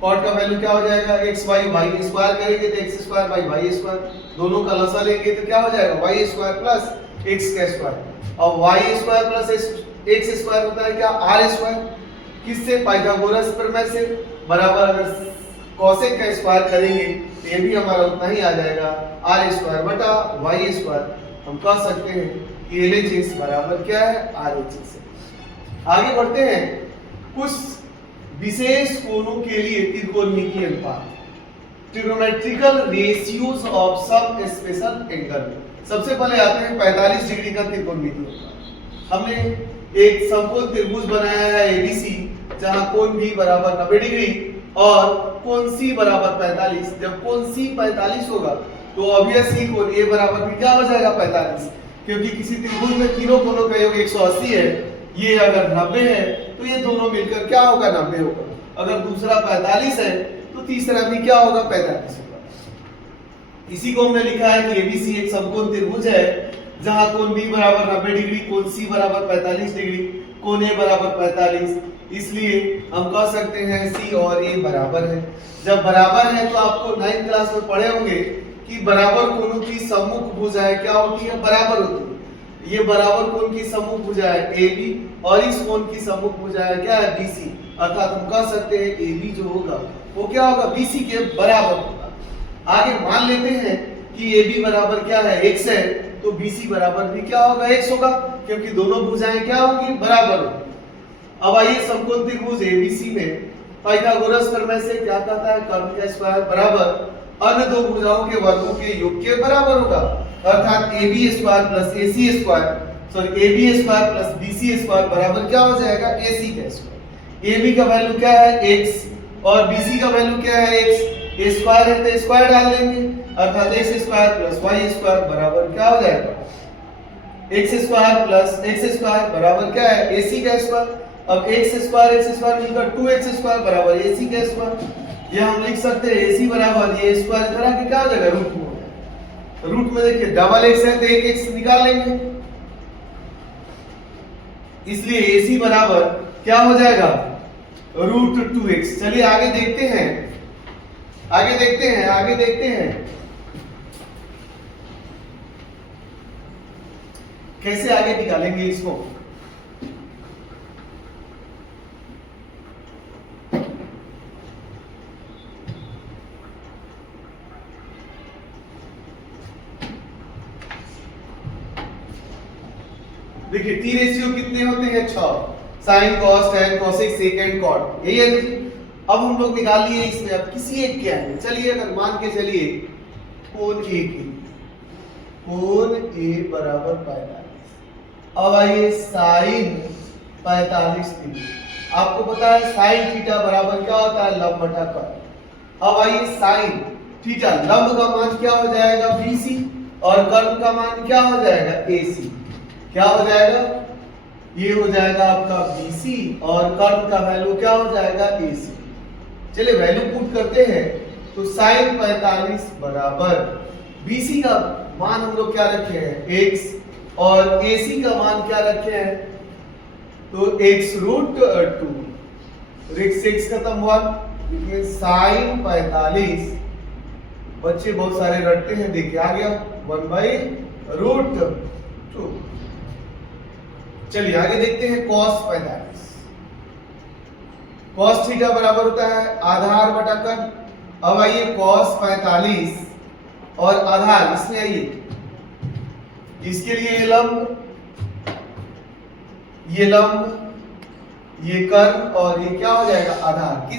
cot का वैल्यू क्या हो जाएगा x बाई y स्क्वायर करेंगे तो x square by y square, दोनों का लसा लेंगे तो क्या हो जाएगा y स्क्वायर प्लस x का स्क्वायर। और y square plus x square होता है क्या r स्क्वायर, किससे पाइथागोरस प्रमेय से, बराबर अगर cosec का स्क्वायर करेंगे तो ये भी हमारा उतना ही आ जाएगा r स्क्वायर बटा y स्क्वायर। हम कह सकते हैं कि LHS बराबर क्या है RHS से। आगे बढ़ते हैं, कुछ विशेष कोणों के लिए त्रिकोणमितीय अनुपात। Trigonometrical ratios of some special angle. सबसे पहले आते हैं 45 डिग्री का त्रिकोणमिति। हमने एक समकोण त्रिभुज बनाया है एबीसी, जहां कोण बी बराबर 90 डिग्री और कोण सी बराबर 45। जब कोण सी 45 होगा तो ऑब्वियसली कोण ए बराबर भी क्या हो जाएगा 45, क्योंकि किसी त्रिभुज में तीनों कोणों का योग 180 है। ये अगर 90 है तो ये दोनों मिलकर क्या होगा 90 होगा। अगर दूसरा 45 है तो तीसरा भी क्या होगा 45 होगा। इसी को हमने लिखा है कि एबीसी एक समकोण त्रिभुज है जहां कोण बी बराबर 90 डिग्री, कोण सी बराबर 45 डिग्री, कोण ए बराबर 45। इसलिए हम कह सकते हैं सी और ए बराबर है। जब बराबर है तो आपको 9th क्लास में पढ़े होंगे कि बराबर कोणों की सम्मुख भुजाएं क्या होती है, बराबर होती है। ये बराबर कोण की सम्मुख भुजाएं AB और इस कोण की सम्मुख भुजाएं क्या है BC। अर्थात हम कह सकते हैं AB जो होगा वो क्या होगा BC के बराबर होगा। आगे मान लेते हैं कि AB बराबर क्या है x है, तो BC बराबर भी क्या होगा x होगा, क्योंकि दोनों भुजाएं क्या होंगी बराबर होंगी। अब आइए समकोण त्रिभुज ABC में पाइथागोरस प्रमेय से क्या कहता है, कर्ण का स्क्वायर बराबर अन्य दो भुजाओं के वर्गों के योग के बराबर होगा। अर्थात AB square plus AC square AB square plus BC square बराबर क्या हो जाएगा AC का स्क्वायर। AB का वैल्यू क्या है x और BC का वैल्यू क्या है x। a स्क्वायर है तो स्क्वायर डाल देंगे, अर्थात x square plus y square बराबर क्या हो जाएगा x square plus x square बराबर क्या है AC का स्क्वायर। अब x स्क्वायर मिलकर 2x स्क्वायर बराबर AC का स्क्वायर। ये हम लिख सकते हैं AC बराबर ये स्क्वायर इधर आके क्या हो जाएगा रूट में हो जाएगा। रूट में देखिए डबल x है तो एक x निकाल लेंगे, इसलिए AC बराबर क्या हो जाएगा रूट 2x। चलिए आगे देखते हैं कैसे आगे निकालेंगे इसको। देखिए टी रेशियो कितने होते हैं 6, sine cos tan cosec second cot, यही है ना। अब हम लोग निकाल लिए इसमें, अब किसी एक के आएंगे। चलिए अगर मान के चलिए कोण ए की, कोण ए बराबर 45। अब आइए साइन 45 डिग्री। आपको पता है साइन थीटा बराबर क्या होता है लंब बटा कर्ण। अब आइए साइन थीटा लंब का मान क्या हो जाएगा BC और कर्ण का मान क्या हो जाएगा AC। क्या हो जाएगा ये हो जाएगा आपका BC और कर्ण का वैल्यू क्या हो जाएगा AC। चलिए वैल्यू पुट करते हैं तो साइन 45 बराबर BC का मान हम लोग क्या रखे हैं x और AC का मान क्या रखे हैं तो x रूट 2, x खत्म 1, साइन 45। बच्चे बहुत सारे रटते हैं, देखिए आ गया 1/√2। चलिए आगे देखते हैं cos 45। cos थीटा बराबर होता है आधार बटा कर्ण। अब आइए cos 45 और आधार इसमें आइए, इसके लिए ये लंब ये कर्ण और ये क्या हो जाएगा आधार।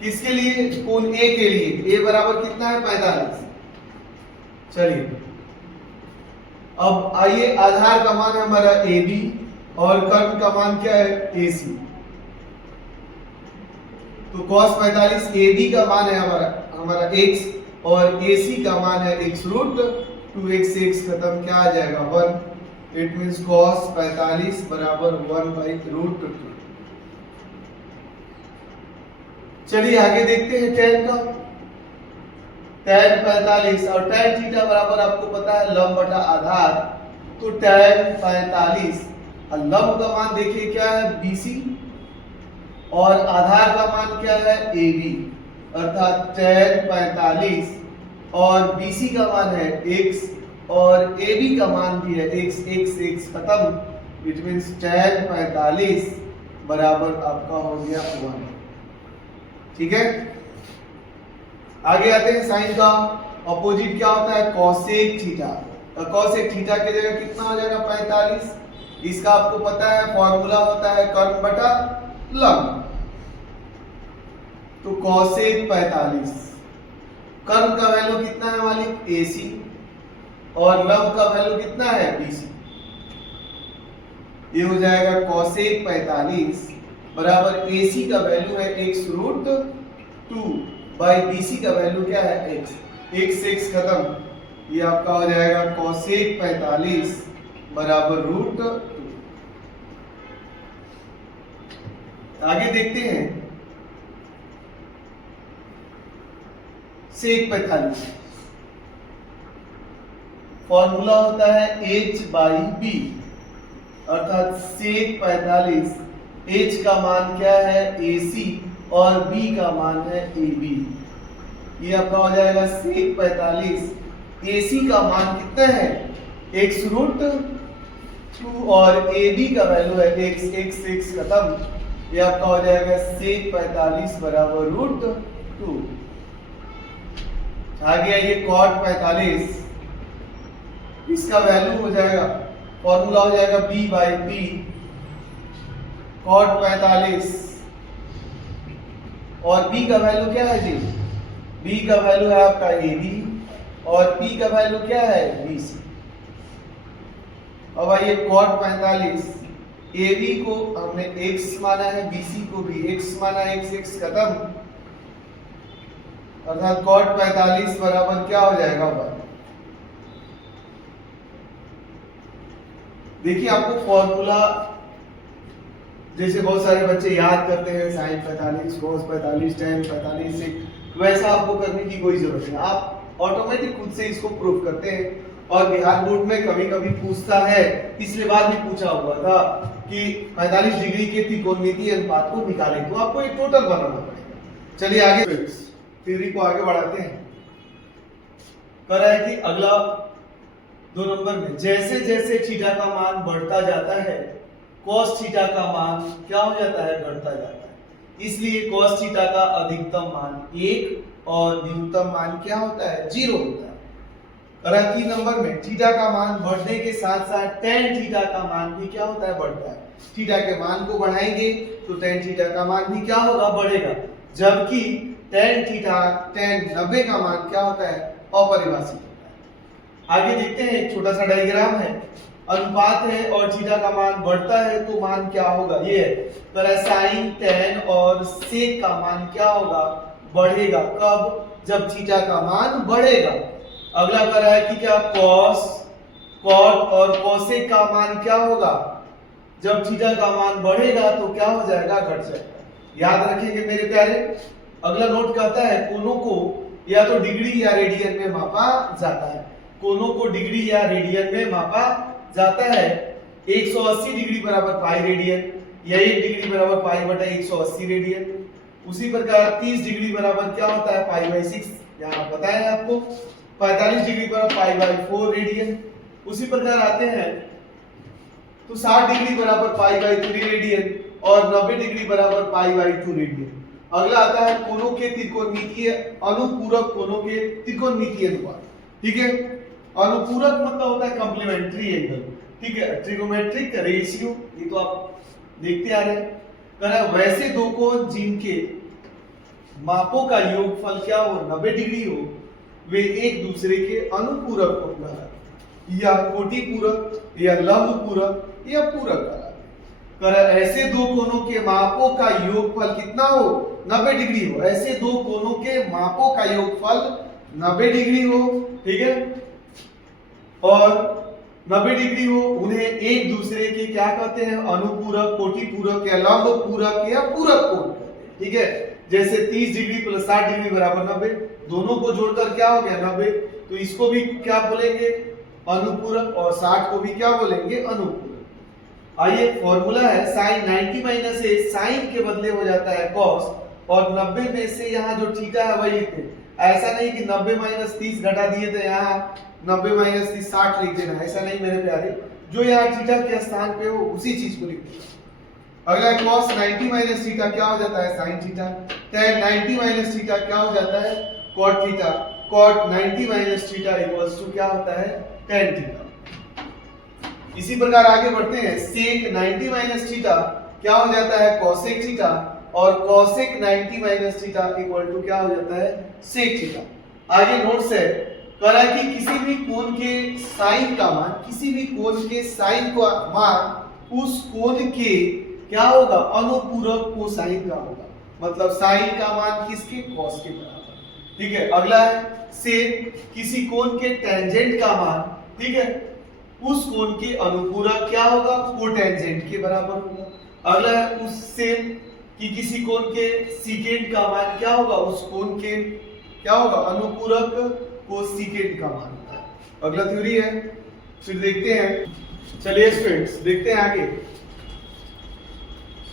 किसके लिए कोण A के लिए, A बराबर कितना है 45। चलिए अब आइए आधार का मान है हमारा AB और कर्ण का मान क्या है AC। तो cos 45 AB का मान है हमारा x और AC का मान है x रूट 2x, x खत्म क्या आ जाएगा 1। इट मींस cos 45 बराबर 1/√2। चलिए आगे देखते हैं tan का। tan 45 और tan थीटा बराबर आपको पता है लंब बटा आधार। तो tan 45 और लंब का मान देखिए क्या है BC और आधार का मान क्या है AB। अर्थात tan 45 और BC का मान है x और AB का मान भी है x खत्म। इट मींस tan 45 बराबर आपका हो गया 1। ठीक है, आगे आते हैं साइन का ऑपोजिट क्या होता है कोसेक थीटा। कोसेक थीटा की जगह कितना हो जाएगा 45। इसका आपको पता है फॉर्मूला होता है कर्ण बटा लंब। तो कोसेक 45 कर्ण का वैल्यू कितना है मालिक AC और लंब का वैल्यू कितना है BC। ये हो जाएगा cosec 45 बराबर AC का वैल्यू है x√2 बाई BC का वैल्यू क्या है x से x खत्म, ये आपका हो जाएगा cosec 45 बराबर √2। आगे देखते हैं sec 45 फॉर्मूला होता है h/b अर्थात sec 45 h का मान क्या है AC और b का मान है AB। ये आपका हो जाएगा sec 45 AC का मान कितना है x√2 और AB का वैल्यू है x खत्म, ये आपका हो जाएगा sec 45 बराबर √2। आगे आइए cot 45, इसका वैल्यू हो जाएगा फॉर्मूला हो जाएगा b/b cot 45 और b का वैल्यू क्या है जी b का वैल्यू है आपका AB और p का वैल्यू क्या है BC। अब आइए cot 45 AB को हमने x माना है BC को भी x माना है x खत्म, अर्थात cot 45 बराबर क्या हो जाएगा भाई। देखिए आपको फॉर्मूला जैसे बहुत सारे बच्चे याद करते हैं sin 45 cos 45 tan 45 से, वैसा आपको करने की कोई जरूरत नहीं, आप ऑटोमेटिक खुद से इसको प्रूव करते हैं। और बिहार बोर्ड में कभी कभी पूछता है, पिछले बार भी पूछा हुआ था कि 45 डिग्री के त्रिकोणमितीय अनुपात को निकालें, तो आपको एक टोटल बनाना पड़ेगा। चलिए आगे थ्योरी को आगे बढ़ाते हैं। कह रहा है कि अगला 2 नंबर में जैसे जैसे थीटा का मान बढ़ता जाता है cos थीटा का मान क्या हो जाता है घटता जाता है, इसलिए cos थीटा का अधिकतम मान 1 और न्यूनतम मान क्या होता है 0 होता है। 3 नंबर में थीटा का मान बढ़ने के साथ साथ tan थीटा का मान भी क्या होता है बढ़ता है। थीटा के मान को बढ़ाएंगे तो tan थीटा का मान भी क्या होगा बढ़ेगा, जबकि tan 90 का मान क्या होता है अपरिभाषित होता है। आगे देखते हैं एक छोटा सा डायग्राम है, अनुपात है और थीटा का मान बढ़ता है तो मान क्या होगा, ये है sin tan और sec का मान क्या होगा बढ़ेगा। कब, जब थीटा का मान बढ़ेगा। अगला कर रहा है कि क्या cos cot और cosec का मान क्या होगा, जब थीटा का मान बढ़ेगा तो क्या हो जाएगा घट जाएगा। याद रखेंगे मेरे प्यारे। अगला नोट कहता है कोनों को या तो डिग्री या रेडियन में मापा जाता है, कोनों को डिग्री या रेडियन में मापा जाता है। 180 डिग्री बराबर पाई रेडियन या 1 डिग्री बराबर पाई बटा 180 रेडियन। उसी प्रकार 30 डिग्री बराबर क्या होता है पाई/6, यहाँ बताया आपको। 45 डिग्री बराबर पाई/4 रेडियन। उसी प्रकार आते हैं तो 60 डिग्री बराबर पाई/3 रेडियन और 90 डिग्री बराबर पाई/2 रेडियन। अगला आता है कोनों के त्रिकोणमितीय अनुपूरक कोनों के त्रिकोणमितीय अनुपात। ठीक है, अनुपूरक मतलब होता है कॉम्प्लीमेंट्री एंगल। ठीक है, ट्रिगोमेट्रिक रेशियो ये तो आप देखते आ रहे हैं। वैसे दो कोण जिनके मापों का योगफल क्या हो 90 डिग्री हो, वे एक दूसरे के अनुपूरक होगा, या कोटि पूरक या लंब पूरक या पूरक कहलाते। ऐसे दो कोणों के मापों का योगफल कितना हो 90 डिग्री हो, ऐसे दो कोणों के मापों का योगफल 90 डिग्री हो। ठीक है, और 90 डिग्री हो, उन्हें एक दूसरे के क्या कहते हैं अनुपूरक, कोटि पूरक या लंब पूरक या पूरक कोण कहते हैं। ठीक है, जैसे 30 डिग्री प्लस 60 डिग्री बराबर 90, दोनों को जोड़कर क्या हो गया 90, तो इसको भी क्या बोलेंगे अनुपूरक और 60 को भी क्या बोलेंगे अनुपूरक। आइए फॉर्मूला है sin 90 माइनस a, sin के बदले हो जाता है cos और 90 में से यहाँ जो थीटा है वही लिखते हैं। ऐसा नहीं कि 90 माइनस 30 घटा दिए तो यहाँ 90 माइनस 30 60 लिख देना, ऐसा नहीं मेरे प्यारे। जो यहाँ थीटा के स्थान पे हो उसी चीज को लिख देना। अगला cos 90 माइनस थीटा क्या हो जाता है sin theta, tan 90 minus theta क्या हो जाता है cot theta, cot 90 minus theta equals to क्या होता है tan थीटा। इसी प्रकार आगे बढ़ते हैं, sec 90 माइनस थीटा क्या हो जाता है cosec थीटा और cosec 90 minus theta equal to क्या हो जाता है sec थीटा। आगे नोट्स है, कह रहा है कि किसी भी कोण के साइन का मान, किसी भी कोण के साइन का मान उस कोण के क्या होगा, अनुपूरक कोसाइन का होगा। मतलब साइन का मान किसके, कॉस के बराबर। ठीक है, अगला है सेम, किसी कोण के टेंजेंट का मान, ठीक है, उस कोण के अनुपूरक क्या होगा, कोटेंजेंट के बराबर होगा। अगला है उस सेम कि किसी कोण के सीकेंट का मान क्या होगा, उस कोण के क्या होगा, अनुपूरक कोसेकेंट का मान होता है। अगला थ्योरी है, फिर देखते हैं। चलिए स्टूडेंट्स देखते हैं आगे।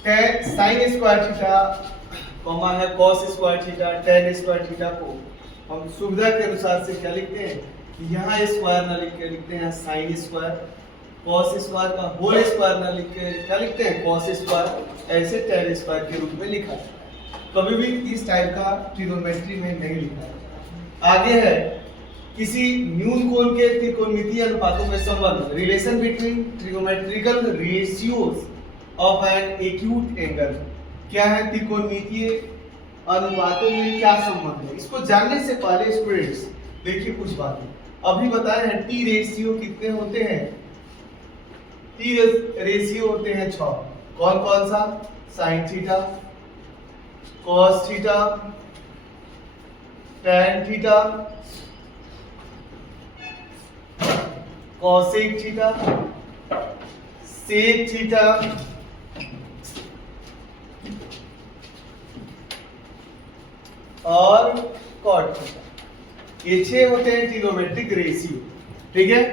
tan sin square theta comma है cos square theta, tan square theta को हम सुविधा के अनुसार से क्या लिखते हैं कि यहाँ स्क्वायर ना लिख के लिखते हैं sin स्क्वायर, cos स्क्वायर का होल स्क्वायर ना लिख के क्या लिखते हैं, cos स्क्वायर, ऐसे tan स्क्वायर के रूप में लिखा जाता है। कभी भी इस टाइप का ट्रिग्नोमेट्री में नहीं लिखा जाता। आगे है किसी न्यून कोण के त्रिकोणमितीय अनुपातों में संबंध, relation between trigonometrical ratios of an acute angle. क्या है, त्रिकोणमितीय अनुपातों में क्या संबंध है, इसको जानने से पहले स्टूडेंट्स देखिए कुछ बातें। अभी बताए हैं टी रेशियो कितने होते हैं, टी रेशियो होते हैं 6। कौन कौन सा, sine theta, cos theta, tan theta, cosec theta, sec theta, और कॉट थीटा। ये 6 होते हैं ट्रिगोमेट्रिक रेशियो। ठीक है,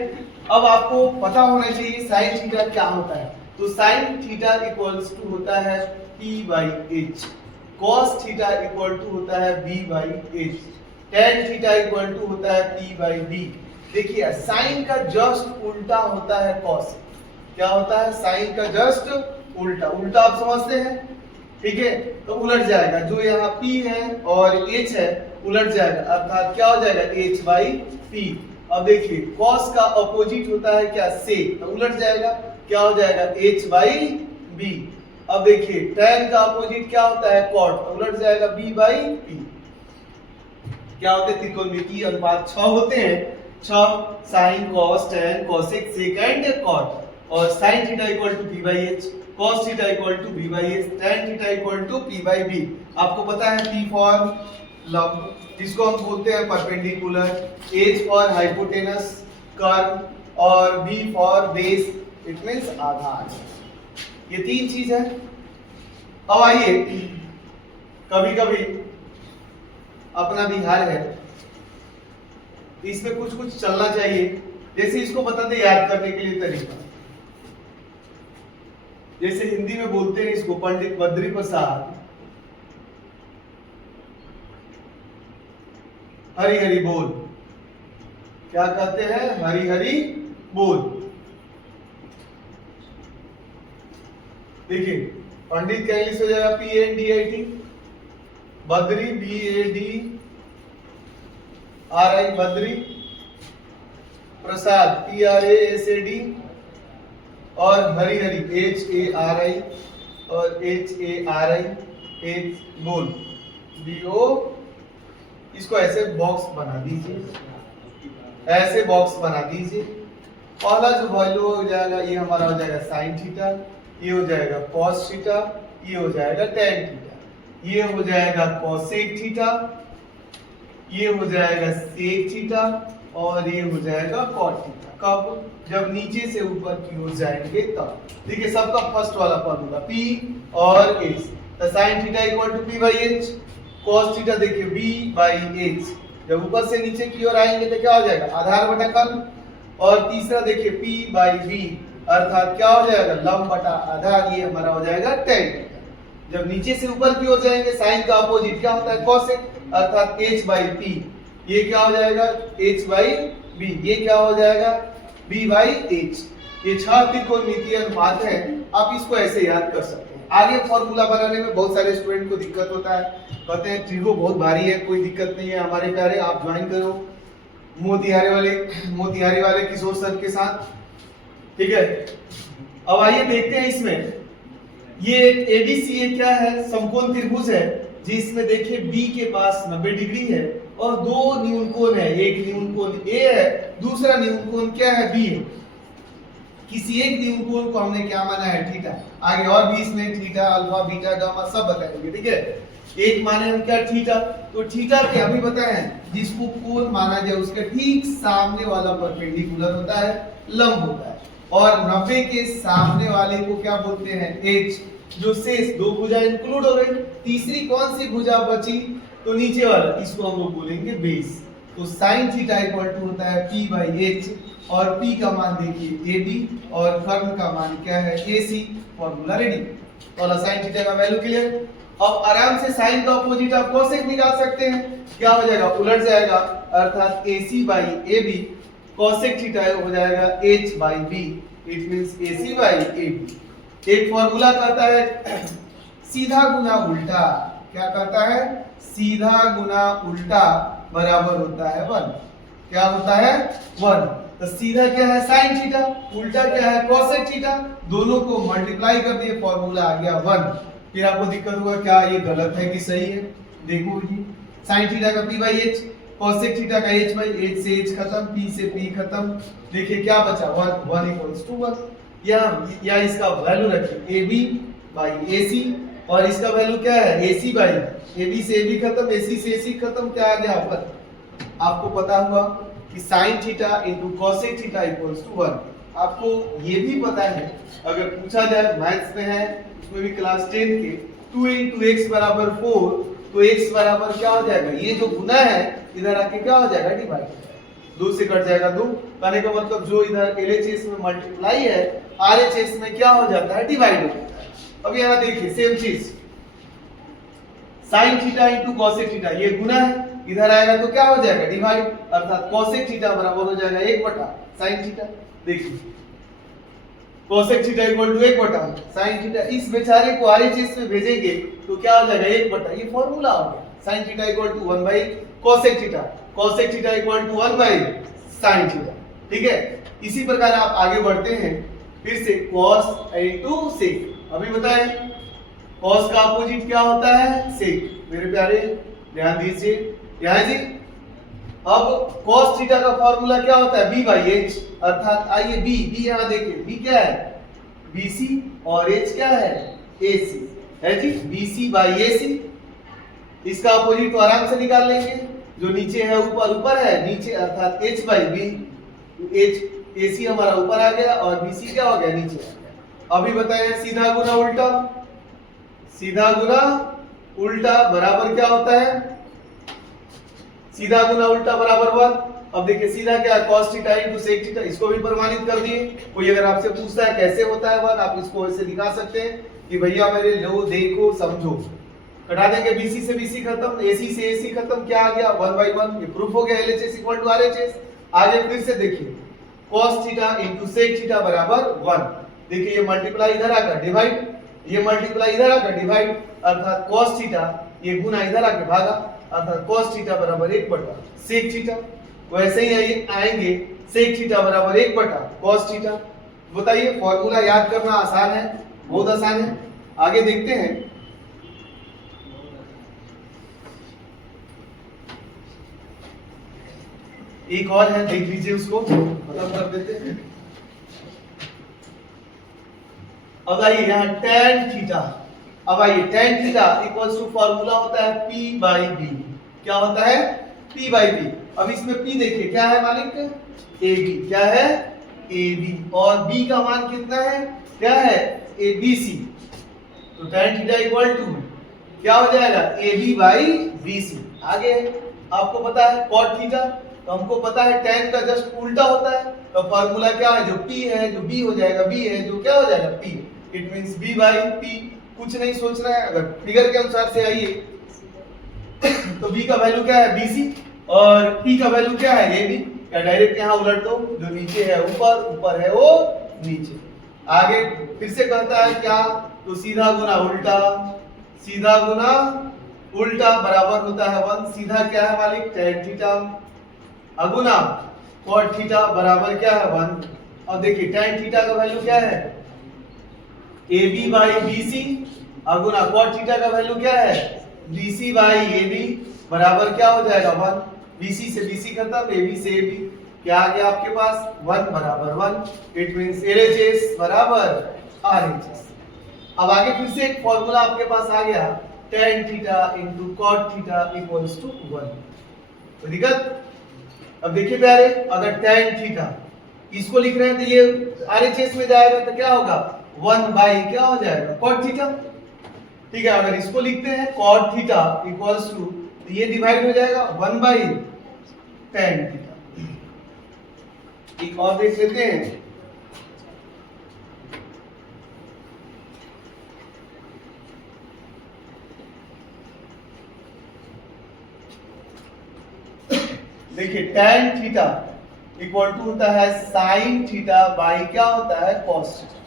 अब आपको पता होना चाहिए साइन थीटा क्या होता है। तो साइन थीटा इक्वल्स टू होता है p/h, cos theta equal to होता है b/h, tan theta equal to होता है p/b। देखिए साइन का जस्ट उल्टा होता है कॉस। क्या होता है, साइन का जस्ट उल्टा। उल्टा आप समझते हैं, ठीक है, तो उलट जाएगा। जो यहाँ p है और h है उलट जाएगा, अर्थात क्या हो जाएगा, h/p। अब देखिए कॉस का अपोजिट होता है क्या, सेक, तो उलट जाएगा, क्या हो जाएगा, h/b। अब देखिए tan का अपोजिट क्या होता है, कॉट, तो उलट जाएगा b/p। क्या होते हैं, त्रिकोणमितीय अनुपात 6 होते हैं, 6, sine cos tan cosec sec and cot. और sine theta equal to p/h, cos theta equal to b/h, tan theta equal to p/b। आपको पता है p फॉर लंब, जिसको हम बोलते हैं परपेंडिकुलर, h फॉर हाइपोटेनस कर्व, और b for base, it means आधार। ये 3 चीज है। अब आइए, कभी कभी अपना बिहार है, इसमें कुछ कुछ चलना चाहिए। जैसे इसको बता दे याद करने के लिए तरीका, जैसे हिंदी में बोलते हैं इसको पंडित बद्री प्रसाद हरि हरि बोल। क्या कहते हैं, हरि हरि बोल। देखिए पंडित का इंग्लिश हो जाएगा PNDIT, बद्री BADRI, बद्री, प्रसाद PRASAD, और हरि हरि HARI, और HARI बोल BO। इसको ऐसे बॉक्स बना दीजिए, ऐसे बॉक्स बना दीजिए। पहला जो वैल्यू हो जाएगा ये हमारा हो जाएगा साइन थीटा, ये हो जाएगा कॉस थीटा, ये हो जाएगा टैन थीटा, ये हो जाएगा कॉसेक थीटा, ये हो जाएगा सेक थीटा, और ये हो जाएगा कॉट थीटा। कब, जब नीचे से ऊपर की ओर जाएंगे तब। देखिए सबका फर्स्ट वाला पद होगा p और h, तो sin theta equal to p/h, cos theta देखिए b/h। जब ऊपर से नीचे की ओर आएंगे तो क्या हो जाएगा, आधार बटा कर्ल। और तीसरा देखिए p/b, अर्थात क्या हो जाएगा, लंब बटा आधार, ये हमारा हो जाएगा tan थीटा। जब नीचे से ऊपर की ओर जाएंगे साइन का अपोजिट क्या होता है, cosec, अर्थात h/p। ये क्या हो जाएगा, h/b, ये क्या हो जाएगा, b/h। ये 6 त्रिकोणमितीय अनुपात है, आप इसको ऐसे याद कर सकते हैं। आगे फॉर्मूला बनाने में बहुत सारे स्टूडेंट को दिक्कत होता है, कहते हैं त्रिगो बहुत भारी है। कोई दिक्कत नहीं है हमारे प्यारे, आप ज्वाइन करो मोतिहारी वाले किशोर सर के साथ, ठीक है। अब आइए देखते हैं इसमें, ये ABC क्या है, समकोण त्रिभुज है, जिसमें देखिए B के पास 90 डिग्री है और दो न्यून कोण है, एक न्यून कोण ए है, दूसरा न्यून कोण क्या है, बी है। किसी एक न्यून कोण को हमने क्या माना है, थीटा। आगे और भी इसमें थीटा, अल्फा, बीटा, गामा सब बताएंगे, ठीक है। एक माने हम क्या, थीटा। तो थीटा क्या अभी बताए हैं, जिसको कोण माना जाए उसके ठीक सामने वाला परपेंडिकुलर होता है, लंब होता है। और 90 के सामने वाले को क्या बोलते हैं, एच। जो शेष दो भुजा इंक्लूड हो गई, तीसरी कौन सी भुजा बची, तो नीचे वाला, इसको हम लोग बोलेंगे बेस। तो sin थीटा इक्वल टू होता है p बाई एच, और p का मान देखिए ab, और कर्ण का मान क्या है, ac। Formula ready. और sin थीटा का वैल्यू क्लियर। अब आराम से sin का अपोजिट आप कोसेक निकाल सकते हैं, क्या हो जाएगा, उलट जाएगा, अर्थात ac by ab, cosec theta हो जाएगा h by b, it means ac by ab। एक फॉर्मूला कहता है सीधा गुना उल्टा, क्या कहता है, सीधा गुना उल्टा बराबर होता है 1। क्या होता है, 1। तो सीधा क्या है, sin थीटा, उल्टा क्या है, cosec थीटा, दोनों को मल्टीप्लाई कर दिए, फॉर्मूला आ गया 1। फिर आपको दिक्कत होगा क्या ये गलत है कि सही है, देखो जी, sin थीटा का p by h, cosec theta का h बाई h से h खत्म, p से p खत्म, देखिए क्या बचा, 1 इक्वल्स टू 1। या इसका वैल्यू रखिए ab बाई ac, और इसका वैल्यू क्या है, ac बाई ab से ab खत्म, ac से ac खत्म, क्या आ गया ऊपर। आपको पता हुआ कि sin theta into cosec theta equals to 1। आपको ये भी पता है, अगर पूछा जाए मैथ्स में है उसमें भी क्लास 10 के, 2 इनटू x बराबर 4, तो x बराबर क्या हो जाएगा, ये जो गुना है इधर आके क्या हो जाएगा, डिवाइड। 2 से कट जाएगा 2, कहने का मतलब जो इधर LHS में मल्टीप्लाई है, RHS में क्या हो जाता है, डिवाइड हो जाता है। अब यहाँ देखिए सेम चीज, sin theta into cosec theta, ये गुना है, इधर आएगा तो क्या हो जाएगा, डिवाइड, अर्थात cosec थीटा बराबर हो जाएगा 1 बटा sin थीटा। देखिए cosec थीटा इक्वल टू 1 बटा sin थीटा, इस बेचारे को RHS में भेजेंगे तो क्या हो जाएगा, 1 बटा, ये फॉर्मूला हो गया, sin theta equal to 1 by cosec theta, cosec theta equal to 1 by sin theta, ठीक है। इसी प्रकार आप आगे बढ़ते हैं, फिर से cos इनटू sec, अभी बताएं cos का अपोजिट क्या होता है, sec। मेरे प्यारे ध्यान दीजिए यहाँ जी, अब cos थीटा का फॉर्मूला क्या होता है, b बाई h, अर्थात आइए b यहाँ देखिए, b क्या है, bc, और h क्या है, ac है जी, bc बाई ac। इसका अपोजिट तो आराम से निकाल लेंगे, जो नीचे है ऊपर, ऊपर है नीचे, अर्थात h by b, h ac हमारा ऊपर आ गया और bc क्या हो गया, नीचे आ गया। अभी बताएं सीधा गुना उल्टा, सीधा गुना उल्टा बराबर क्या होता है, सीधा गुना उल्टा बराबर 1। अब देखिए सीधा क्या है, cos theta into sec theta, इसको भी प्रमाणित कर दिए। कोई अगर आपसे पूछता है कैसे होता है 1, आप इसको ऐसे दिखा सकते हैं कि भैया मेरे लो देखो समझो, कटा देंगे BC से BC खत्म, AC से AC खत्म, क्या आ गया 1/1, ये प्रूफ हो गया LHS इक्वल टू RHS। आगे फिर से देखिए cos theta into sec theta बराबर 1, देखिए ये मल्टीप्लाई इधर आकर डिवाइड, ये मल्टीप्लाई इधर आकर डिवाइड, अर्थात cos थीटा ये गुना इधर आके भागा, अर्थात cos थीटा बराबर 1 बटा sec थीटा। वैसे ही आएंगे sec थीटा बराबर 1 बटा cos थीटा। बताइए फॉर्मूला याद करना आसान है, बहुत आसान है। आगे देखते हैं, एक और है, देख लीजिए, उसको खत्म कर देते हैं। अब आइए यहाँ tan थीटा, अब आइए tan theta equals to formula होता है p बाई b, क्या होता है, p बाई b। अब इसमें p देखिए क्या है मालिक, ab, क्या है ab, और b का मान कितना है, क्या है abc, तो tan थीटा इक्वल टू क्या हो जाएगा, ab बाई bc। आगे आपको पता है cot थीटा, तो हमको पता है tan का जस्ट उल्टा होता है, तो फॉर्मूला क्या है, जो p है जो b हो जाएगा, b है जो क्या हो जाएगा p, it means b by p। कुछ नहीं सोचना है, अगर फिगर के अनुसार से आइए तो b का वैल्यू क्या है bc, और p का वैल्यू क्या है ab, क्या डायरेक्ट यहाँ उलट दो, जो नीचे है ऊपर, ऊपर है वो नीचे। आगे फिर से कहता है क्या, तो सीधा गुना उल्टा, सीधा गुना उल्टा बराबर होता है 1, सीधा क्या है मालिक tan थीटा, अगुना cot थीटा बराबर क्या है 1। अब देखिए tan थीटा का वैल्यू क्या है ab by bc, अगुना cot theta का वैल्यू क्या है bc बाई ab, बराबर क्या हो जाएगा 1, BC से BC खत्म, AB से AB, क्या आ गया आपके पास 1 बराबर 1, इट मींस LHS बराबर RHS। अब आगे फिर से एक फॉर्मूला आपके पास आ गया, tan theta into cot theta equals to 1। तो दिक्कत, अब देखिए प्यारे, अगर tan थीटा इसको लिख रहे हैं तो ये RHS में जाएगा तो क्या होगा 1 बाई क्या हो जाएगा cot थीटा। ठीक है, अगर इसको लिखते हैं cot थीटा इक्वल्स टू, तो ये डिवाइड हो जाएगा 1 बाई tan थीटा। एक और देख लेते हैं, देखिए tan थीटा इक्वल टू होता है sin थीटा बाई क्या होता है cos थीटा।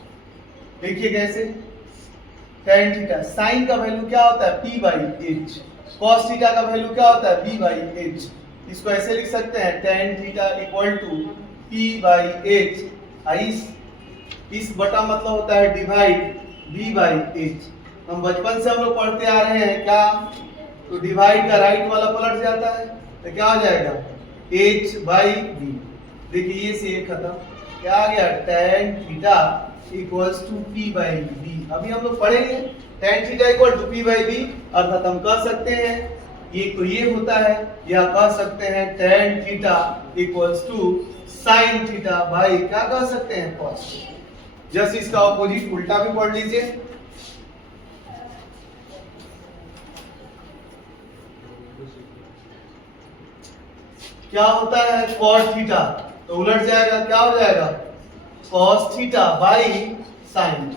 देखिए कैसे, tan थीटा sin का वैल्यू क्या होता है p by h, cos theta का वैल्यू क्या होता है b बाई h। इसको ऐसे लिख सकते हैं tan theta equal to p by h, इस बटा मतलब होता है डिवाइड b बाई h। हम बचपन से हम लोग पढ़ते आ रहे हैं क्या, तो डिवाइड का राइट वाला पलट जाता है तो क्या हो जाएगा h बाई b। देखिए ये से ये खत्म, क्या आ गया tan theta equals to p by b। अभी हम लोग पढ़ेंगे tan theta equal to p by b, अर्थात हम कह सकते हैं ये तो ये होता है, या कह सकते हैं tan theta equals to sin theta by क्या कह सकते हैं cos। जस्ट इसका ऑपोजिट उल्टा भी पढ़ लीजिए, क्या होता है cos थीटा, तो उलट जाएगा, क्या हो जाएगा cos theta by sin,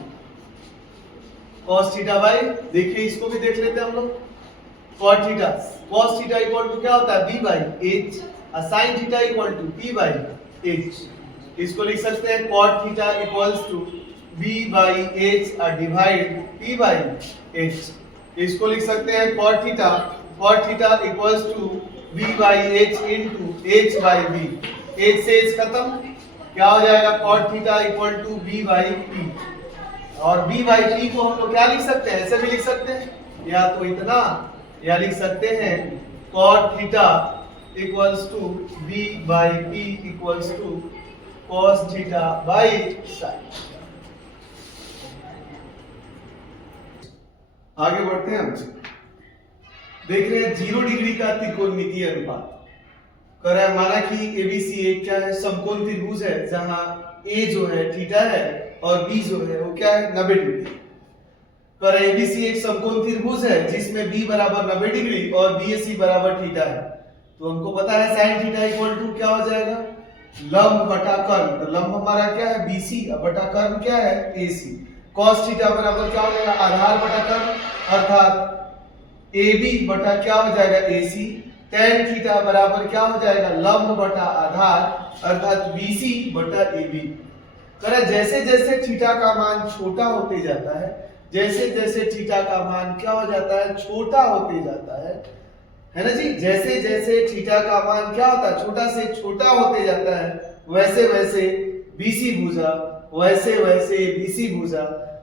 cos theta by, देखिए इसको भी देख लेते हैं हम लोग, cos थीटा इक्वल टू क्या होता है b बाई h, और sin theta equal to p by h। इसको लिख सकते हैं cot theta equals to b by h और डिवाइड p बाई h। इसको लिख सकते हैं cot theta equals to b by h into h by b, h से h खत्म, क्या हो जाएगा cot theta equal to b by p। और b बाई p को हम लोग क्या लिख सकते हैं, ऐसे भी लिख सकते हैं, या तो इतना, या लिख सकते हैं cot theta equals to b by p equals to cos theta by sin। आगे बढ़ते हैं हम, देख रहे हैं 0 डिग्री का त्रिकोणमितीय अनुपात। कह रहा है माना कि ABC एक क्या है समकोण त्रिभुज है, जहां A जो है थीटा है और B जो है वो क्या है 90 डिग्री। कह रहा है ABC एक समकोण त्रिभुज है जिसमें B बराबर 90 डिग्री और BAC बराबर थीटा है। तो हमको पता है sin थीटा इक्वल टू क्या हो जाएगा लंब बटा कर्ण, तो लंब हमारा क्या है BC बटा कर्ण क्या है AC। cos थीटा बराबर क्या हो जाएगा आधार बटा कर्ण, अर्थात AB बटा क्या हो जाएगा AC। tan थीटा बराबर क्या हो जाएगा लंब बटा आधार, अर्थात BC बटा AB। करें जैसे जैसे थीटा का मान छोटा होते जाता है, जैसे जैसे थीटा का मान क्या हो जाता है छोटा होते जाता है ना जी, जैसे जैसे थीटा का मान क्या होता है छोटा से छोटा होते जाता है, वैसे वैसे BC भुजा, वैसे वैसे BC भुजा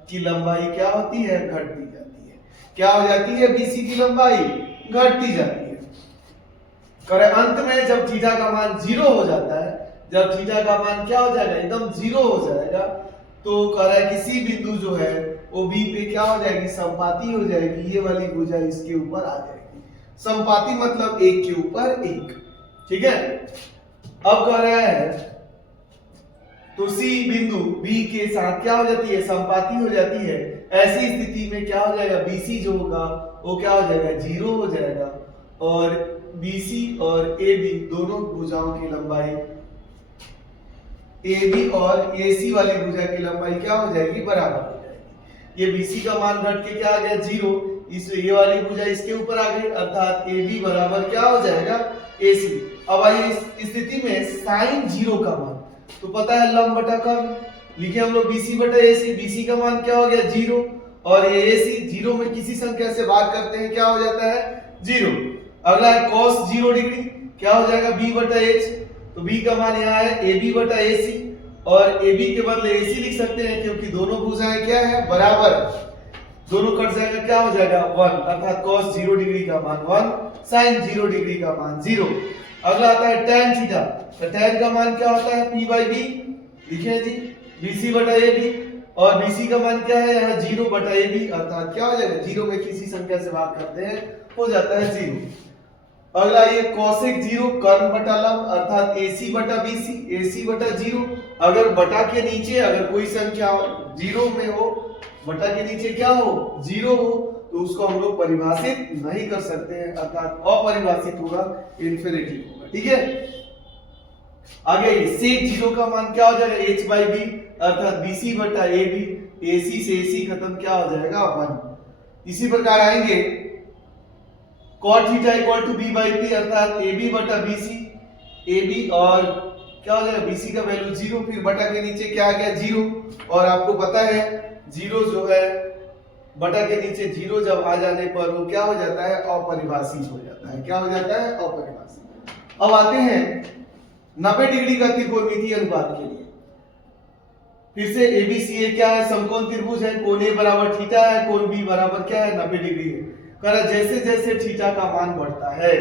की लंबाई क्या होती है घटती जाती है। क्या हो जाती है BC की लंबाई घटती जाती है। करें अंत में जब थीटा का मान 0 हो जाता है, जब थीटा का मान क्या हो जाएगा एकदम 0 हो जाएगा, तो कह रहा है किसी बिंदु जो है वो B पे क्या हो जाएगी समपाती हो जाएगी, ये वाली भुजा इसके ऊपर आ जाएगी। समपाती मतलब एक के ऊपर एक, ठीक है। अब कह रहा है तो C बिंदु B के साथ क्या हो जाती है समपाती हो जाती है। ऐसी स्थिति में क्या हो जाएगा BC जो होगा वो क्या हो जाएगा 0 हो जाएगा, और BC और AB दोनों भुजाओं की लंबाई, AB और AC वाली भुजा की लंबाई क्या हो जाएगी बराबर हो जाएगी। ये BC का मान घट के क्या आ गया 0, इस ये वाली भुजा इसके ऊपर आ गई, अर्थात AB बराबर क्या हो जाएगा AC। अब आइए इस स्थिति में sin 0 का मान तो पता है लंब बटा कर्ण, लिखे हम लोग BC बटा AC। BC का मान क्या हो गया 0, और ये AC 0 में किसी संख्या से भाग करते हैं क्या हो जाता है 0। अगला है cos 0 डिग्री, क्या हो जाएगा B बटा H, तो B का मान यहाँ है AB बटा AC, और AB के बदले AC लिख सकते हैं क्योंकि दोनों भुजाएं क्या है बराबर। दोनों कट जाएगा, क्या हो जाएगा 1, अर्थात cos 0 डिग्री का मान 1, sin 0 डिग्री का मान 0। अगला आता है tan थीटा। तो tan का मान क्या होता है p/b, लिखे जी bc/ab, और bc का मान क्या है यहाँ 0/ab, अर्थात क्या हो जाएगा 0 में किसी संख्या से भाग करते हैं हो जाता है 0। अगला ये cosec 0 कर्ण बटा लंब, अर्थात ac/bc, ac/0। अगर बटा के नीचे अगर कोई संख्या 0 में हो, बटा के नीचे क्या हो 0 हो, तो उसको हम लोग परिभाषित नहीं कर सकते हैं, अर्थात अपरिभाषित होगा, इन्फिनिटी होगा। ठीक है, आगे sec 0 का मान क्या हो जाएगा h/b, अर्थात bc/ab, ac से ac खत्म, क्या हो जाएगा 1। इसी प्रकार आएंगे cot theta equal to b/p, अर्थात ab/bc, ab और क्या हो जाएगा bc का वैल्यू 0, फिर बटा के नीचे क्या आ गया 0, और आपको पता है 0 जो है बटा के नीचे 0 जब आ जाने पर वो क्या हो जाता है अपरिभाषित हो जाता है, क्या हो जाता है अपरिभाषित। अब आते हैं 90 डिग्री का त्रिकोणमितीय अनुपात के लिए। फिर से ABCA क्या है, समकोण त्रिभुज है, कोण A बराबर थीटा है, कोण B बराबर क्या है 90 डिग्री है। कह जैसे जैसे थीटा का मान बढ़ता है,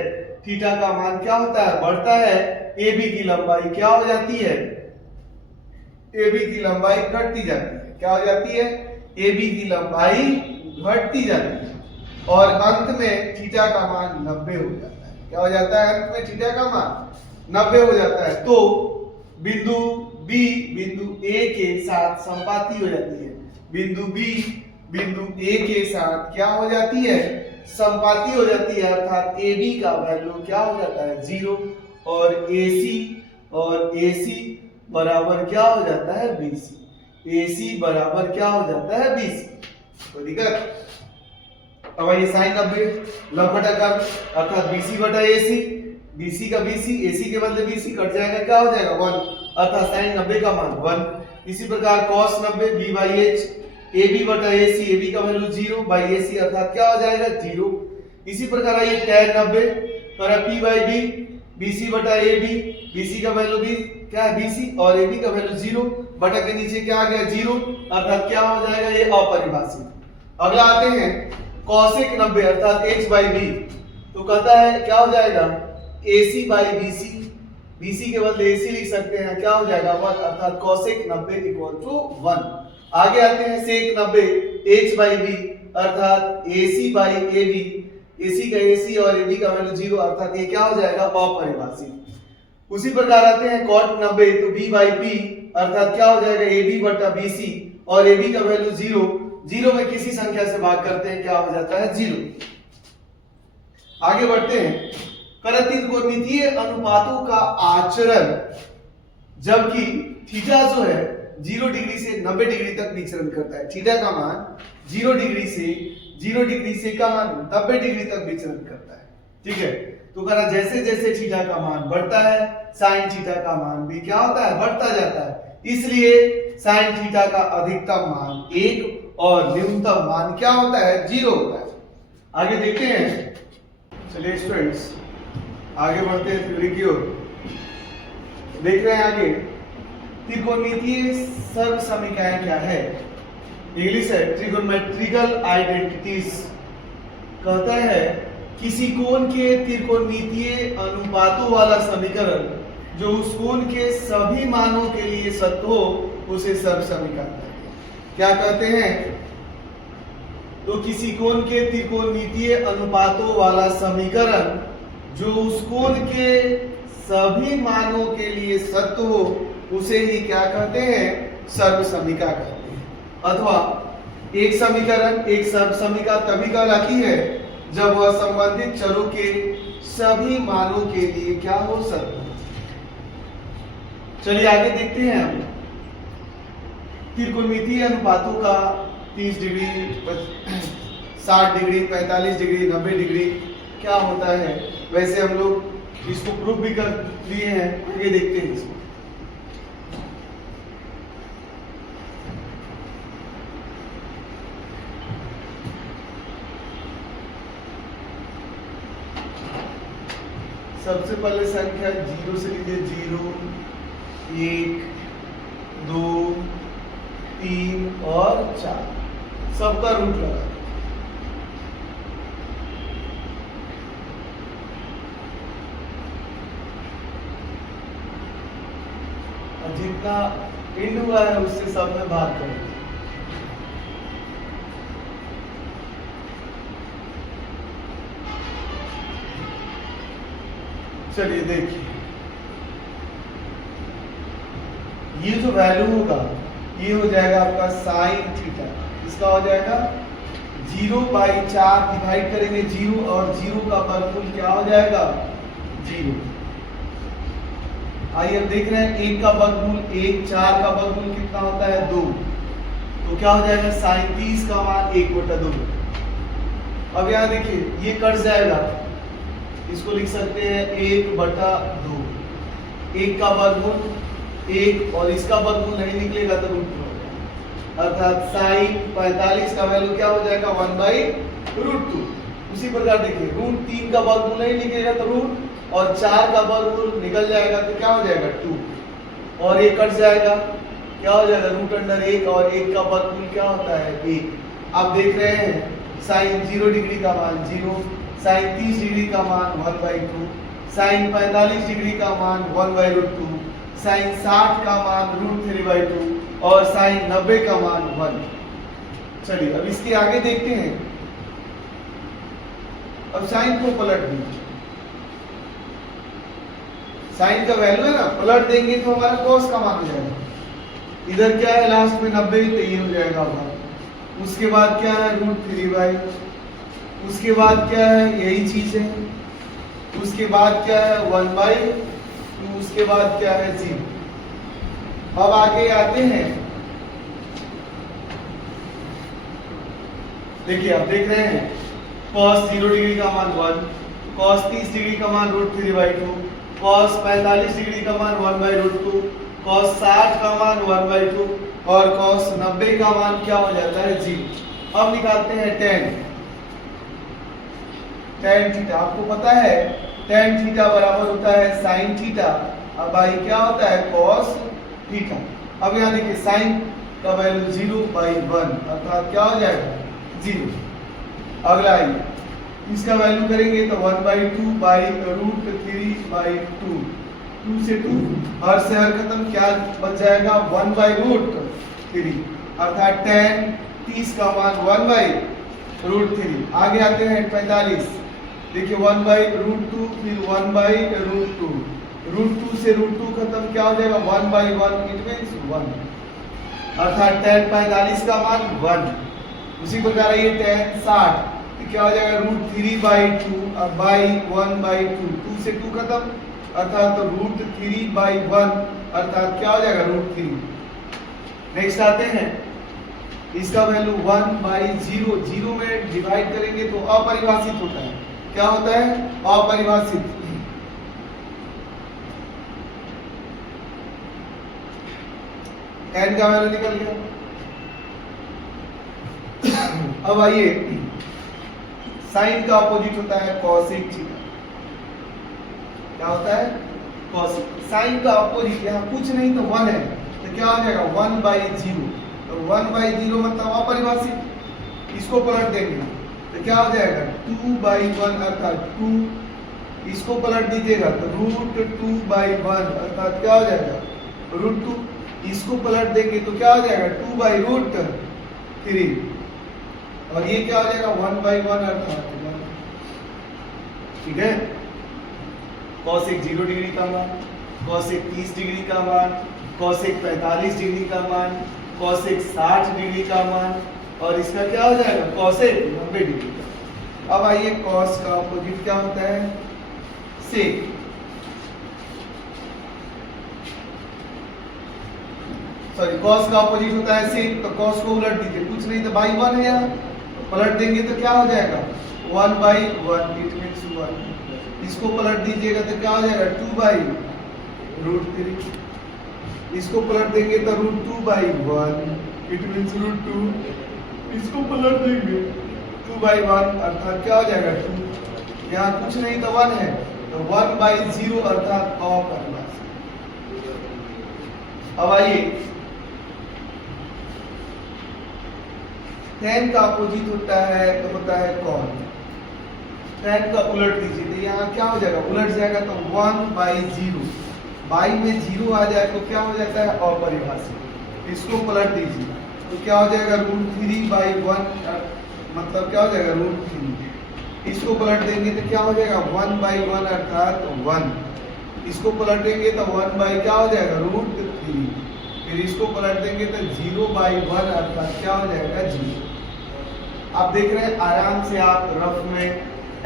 थीटा का मान क्या होता है बढ़ता है, AB की लंबाई क्या हो जाती है, AB की लंबाई घटती जाती है, क्या हो जाती है AB की लंबाई घटती जाती है, और अंत में थीटा का मान 90 हो जाता है। क्या हो जाता है अंत में थीटा का मान 90 हो जाता है। तो बिंदु B बिंदु A के साथ संपाती हो जाती है, बिंदु B बिंदु A के साथ क्या हो जाती है संपाती हो जाती है, अर्थात AB का वैल्यू क्या हो जाता है 0, और AC बराबर क्या हो जाता है BC, AC बराबर क्या हो जाता है BC। तो दिक्कत, अब ये sin 90 लंब बटा कर्ण, अर्थात BC/AC, BC का BC, AC के बदले BC कट जाएगा, क्या हो जाएगा 1, अर्थात sin 90 का मान 1। इसी प्रकार cos 90 B/H, AB/AC, AB का वैल्यू 0/AC, अर्थात क्या हो जाएगा 0। इसी प्रकार आइए tan 90 पर P/B, BC/AB, BC का वैल्यू भी क्या है BC, और AB का वैल्यू 0, बटा के नीचे क्या आ गया 0, अर्थात क्या हो जाएगा ये अपरिभाषित। अगला आते हैं cosec 90 अर्थात h/b, तो कहता है क्या हो जाएगा AC/BC, BC के बदले AC लिख सकते हैं, क्या हो जाएगा 1, अर्थात cosec 90 इक्वल टू 1। आगे आते हैं sec 90 h/b, अर्थात AC/AB, AC का AC और AB का वैल्यू 0, अर्थात ये क्या हो जाएगा अपरिभाषित। उसी प्रकार आते हैं cot 90 तो B/P, अर्थात क्या हो जाएगा AB/BC, और AB का वैल्यू 0, 0 में किसी संख्या से भाग करते हैं, क्या हो जाता है 0। आगे बढ़ते हैं, त्रिकोणमितीय अनुपातों का आचरण, जबकि थीटा जो है 0 डिग्री से 90 डिग्री तक विचरण करता है, थीटा का मान 0 डिग्री से कहां 90 डिग्री तक विचरण करता है। ठीक है, तो कह जैसे जैसे थीटा का मान बढ़ता है साइन थीटा का मान भी क्या होता है बढ़ता जाता है, इसलिए साइन थीटा का अधिकतम मान 1 और न्यूनतम मान क्या होता है 0 होता है। आगे देखते हैं, चलिए स्टूडेंट्स आगे बढ़ते हैं थ्योरी की ओर। देख रहे हैं आगे त्रिकोणमितीय सर्वसमीकरण क्या है, इंग्लिश है ट्रिगोनोमेट्रिकल आइडेंटिटीज। कहता है किसी कोण के त्रिकोणमितीय अनुपातों वाला समीकरण जो उस कोण के सभी मानों के लिए सत्य हो उसे सर्वसमीकरण कहते हैं। क्या कहते हैं, तो किसी कोण के त्रिकोणमितीय अनुपातों वाला समीकरण जो उस कोण के सभी मानों के लिए सत्य हो उसे ही क्या कहते हैं सर्वसमीका कहते हैं। अथवा एक समीकरण एक सर्वसमीका तभी कहलाती है जब वह संबंधित चरों के सभी मानों के लिए क्या हो सत्य। चलिए आगे देखते हैं हम त्रिकोणमितीय अनुपातों का 30 डिग्री 60 डिग्री 45 डिग्री 90 डिग्री क्या होता है। वैसे हम लोग इसको प्रूफ भी कर लिए हैं, ये देखते हैं इसको। सबसे पहले संख्या 0 से लीजिए 0 1 2 3 और 4 सबका रूट लगा। जितना इंड हुआ है उससे सब में भाग करेंगे। चलिए देखिए, ये जो वैल्यू होगा ये हो जाएगा आपका साइन थीटा। इसका हो जाएगा 0/4 डिवाइड करेंगे 0 और 0 का वर्गमूल क्या हो जाएगा 0। आइए अब देख रहे हैं 1 का वर्गमूल 1, 4 का वर्गमूल कितना होता है 2, तो क्या हो जाएगा साइन 30 का मान 1/2। अब यहाँ देखिए ये कट जाएगा, इसको लिख सकते हैं 1/2। 1 का वर्गमूल 1 और इसका वर्गमूल नहीं निकलेगा तो रूट अर्थात साइन 45 का वैल्यू क्या हो जाएगा 1/√2। उसी प्रकार देखिए रूट 3 का वर्गमूल नहीं निकलेगा तो रूट और 4 का वर्गमूल निकल जाएगा तो क्या हो जाएगा 2 और ये कट जाएगा, क्या हो जाएगा √1 और 1 का वर्गमूल क्या होता है 1। आप देख रहे हैं साइन 0 डिग्री का मान 0, साइन 30 डिग्री का मान 1/2, साइन 45 डिग्री का मान 1/√2, साइन 60 का मान √3/2 और साइन 90 का मान 1। चलिए अब इसके आगे देखते हैं। अब साइन को पलट दीजिए, साइन का वैल्यू है ना, पलट देंगे तो हमारा कॉस का मान हो जाएगा। इधर क्या है लास्ट में 90 तो ये हो जाएगा 1। उसके बाद क्या है √3/, उसके बाद क्या है यही चीज है, उसके बाद क्या है 1/2, उसके बाद क्या है 0। अब आगे आते हैं, देखिए आप देख रहे हैं cos 0 डिग्री का मान 1, cos 30 डिग्री का मान √3/2, cos 45 डिग्री का मान 1/√2, cos 60 का मान 1/2 और cos 90 का मान क्या हो जाता है 0। अब निकालते हैं tan थीटा। आपको पता है tan थीटा बराबर होता है sin थीटा, अब भाई क्या होता है cos थीटा। अब यहाँ देखिए साइन का वैल्यू 0/1 अर्थात क्या हो जाएगा 0। अगला आइए इसका वैल्यू करेंगे तो 1/2/√3/2, 2 से 2 हर से हर खत्म, क्या बच जाएगा 1/√3 अर्थात tan 30 का मान 1/√3। आगे आते हैं 45, देखिए 1/√2 फिर 1/√2, √2 से √2 खत्म, क्या हो जाएगा 1/1, इट मींस 1 अर्थात tan 45 का मान 1। उसी प्रकार ये tan 60 तो क्या हो जाएगा √3/2 अब by 1/2, 2 से 2 खत्म अर्थात तो √3/1 अर्थात क्या हो जाएगा √3। नेक्स्ट आते हैं, इसका वैल्यू 1/0, 0 में डिवाइड करेंगे तो अपरिभाषित होता है। क्या होता है अपरिभाषित। tan का वैल्यू निकल गया। अब आइए साइन का अपोजिट होता है cosec थीटा। क्या होता है cosec। साइन का अपोजिट यहाँ कुछ नहीं तो 1 है तो क्या हो जाएगा 1/0, तो 1/0 मतलब अपरिभाषित। इसको पलट देंगे तो क्या हो जाएगा 2/1 अर्थात 2, इसको पलट दीजिएगा तो √2/1 अर्थात क्या हो जाएगा √2, इसको पलट देंगे तो क्या हो जाएगा 2/√3 और ये क्या हो जाएगा 1/1 अर्थात 1। ठीक है, cosec 0 डिग्री का मान, cosec 30 डिग्री का मान, cosec 45 डिग्री का मान, cosec 60 डिग्री का मान और इसका क्या हो जाएगा cosec 90 डिग्री का। अब आइए cos का अपोजिट क्या होता है sec। सॉरी cos का अपोजिट होता है sec, तो cos को उलट दीजिए, कुछ नहीं तो by 1 है यहाँ, पलट देंगे तो क्या हो जाएगा 1/1, इट मींस 1। इसको पलट दीजिएगा तो क्या हो जाएगा 2/√3, इसको पलट देंगे तो √2/1, इट मींस √2, इसको पलट देंगे 2/1 अर्थात क्या हो जाएगा 2। यहाँ कुछ नहीं तो 1 है तो 1/0 अर्थात अपरिभाषित। अब आइए tan का अपोजिट होता है तो होता है cos। tan का उलट दीजिए तो यहाँ क्या हो जाएगा उलट जाएगा तो 1/0 बाई में 0 आ जाए तो क्या हो जाता है अपरिभाषित। इसको पलट दीजिए तो क्या हो जाएगा √3/1, मतलब क्या हो जाएगा √3। इसको पलट देंगे तो क्या हो जाएगा 1/1 अर्थात 1। इसको पलटेंगे तो 1 क्या हो जाएगा √3। फिर इसको पलट देंगे तो 0/1 अर्थात क्या हो जाएगा 0। आप देख रहे हैं आराम से आप रफ में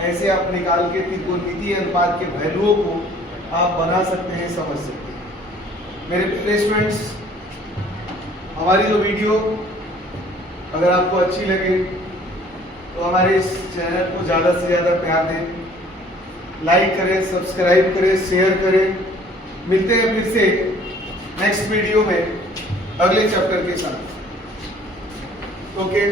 ऐसे आप निकाल के त्रिकोणमितीय अनुपात के वैल्यूओं को आप बना सकते हैं, समझ सकते हैं। मेरे प्यारे स्टूडेंट्स, हमारी जो वीडियो अगर आपको अच्छी लगे तो हमारे इस चैनल को ज़्यादा से ज़्यादा प्यार दें, लाइक करें, सब्सक्राइब करें, शेयर करें। मिलते हैं फिर से नेक्स्ट वीडियो में अगले चैप्टर के साथ। ओके।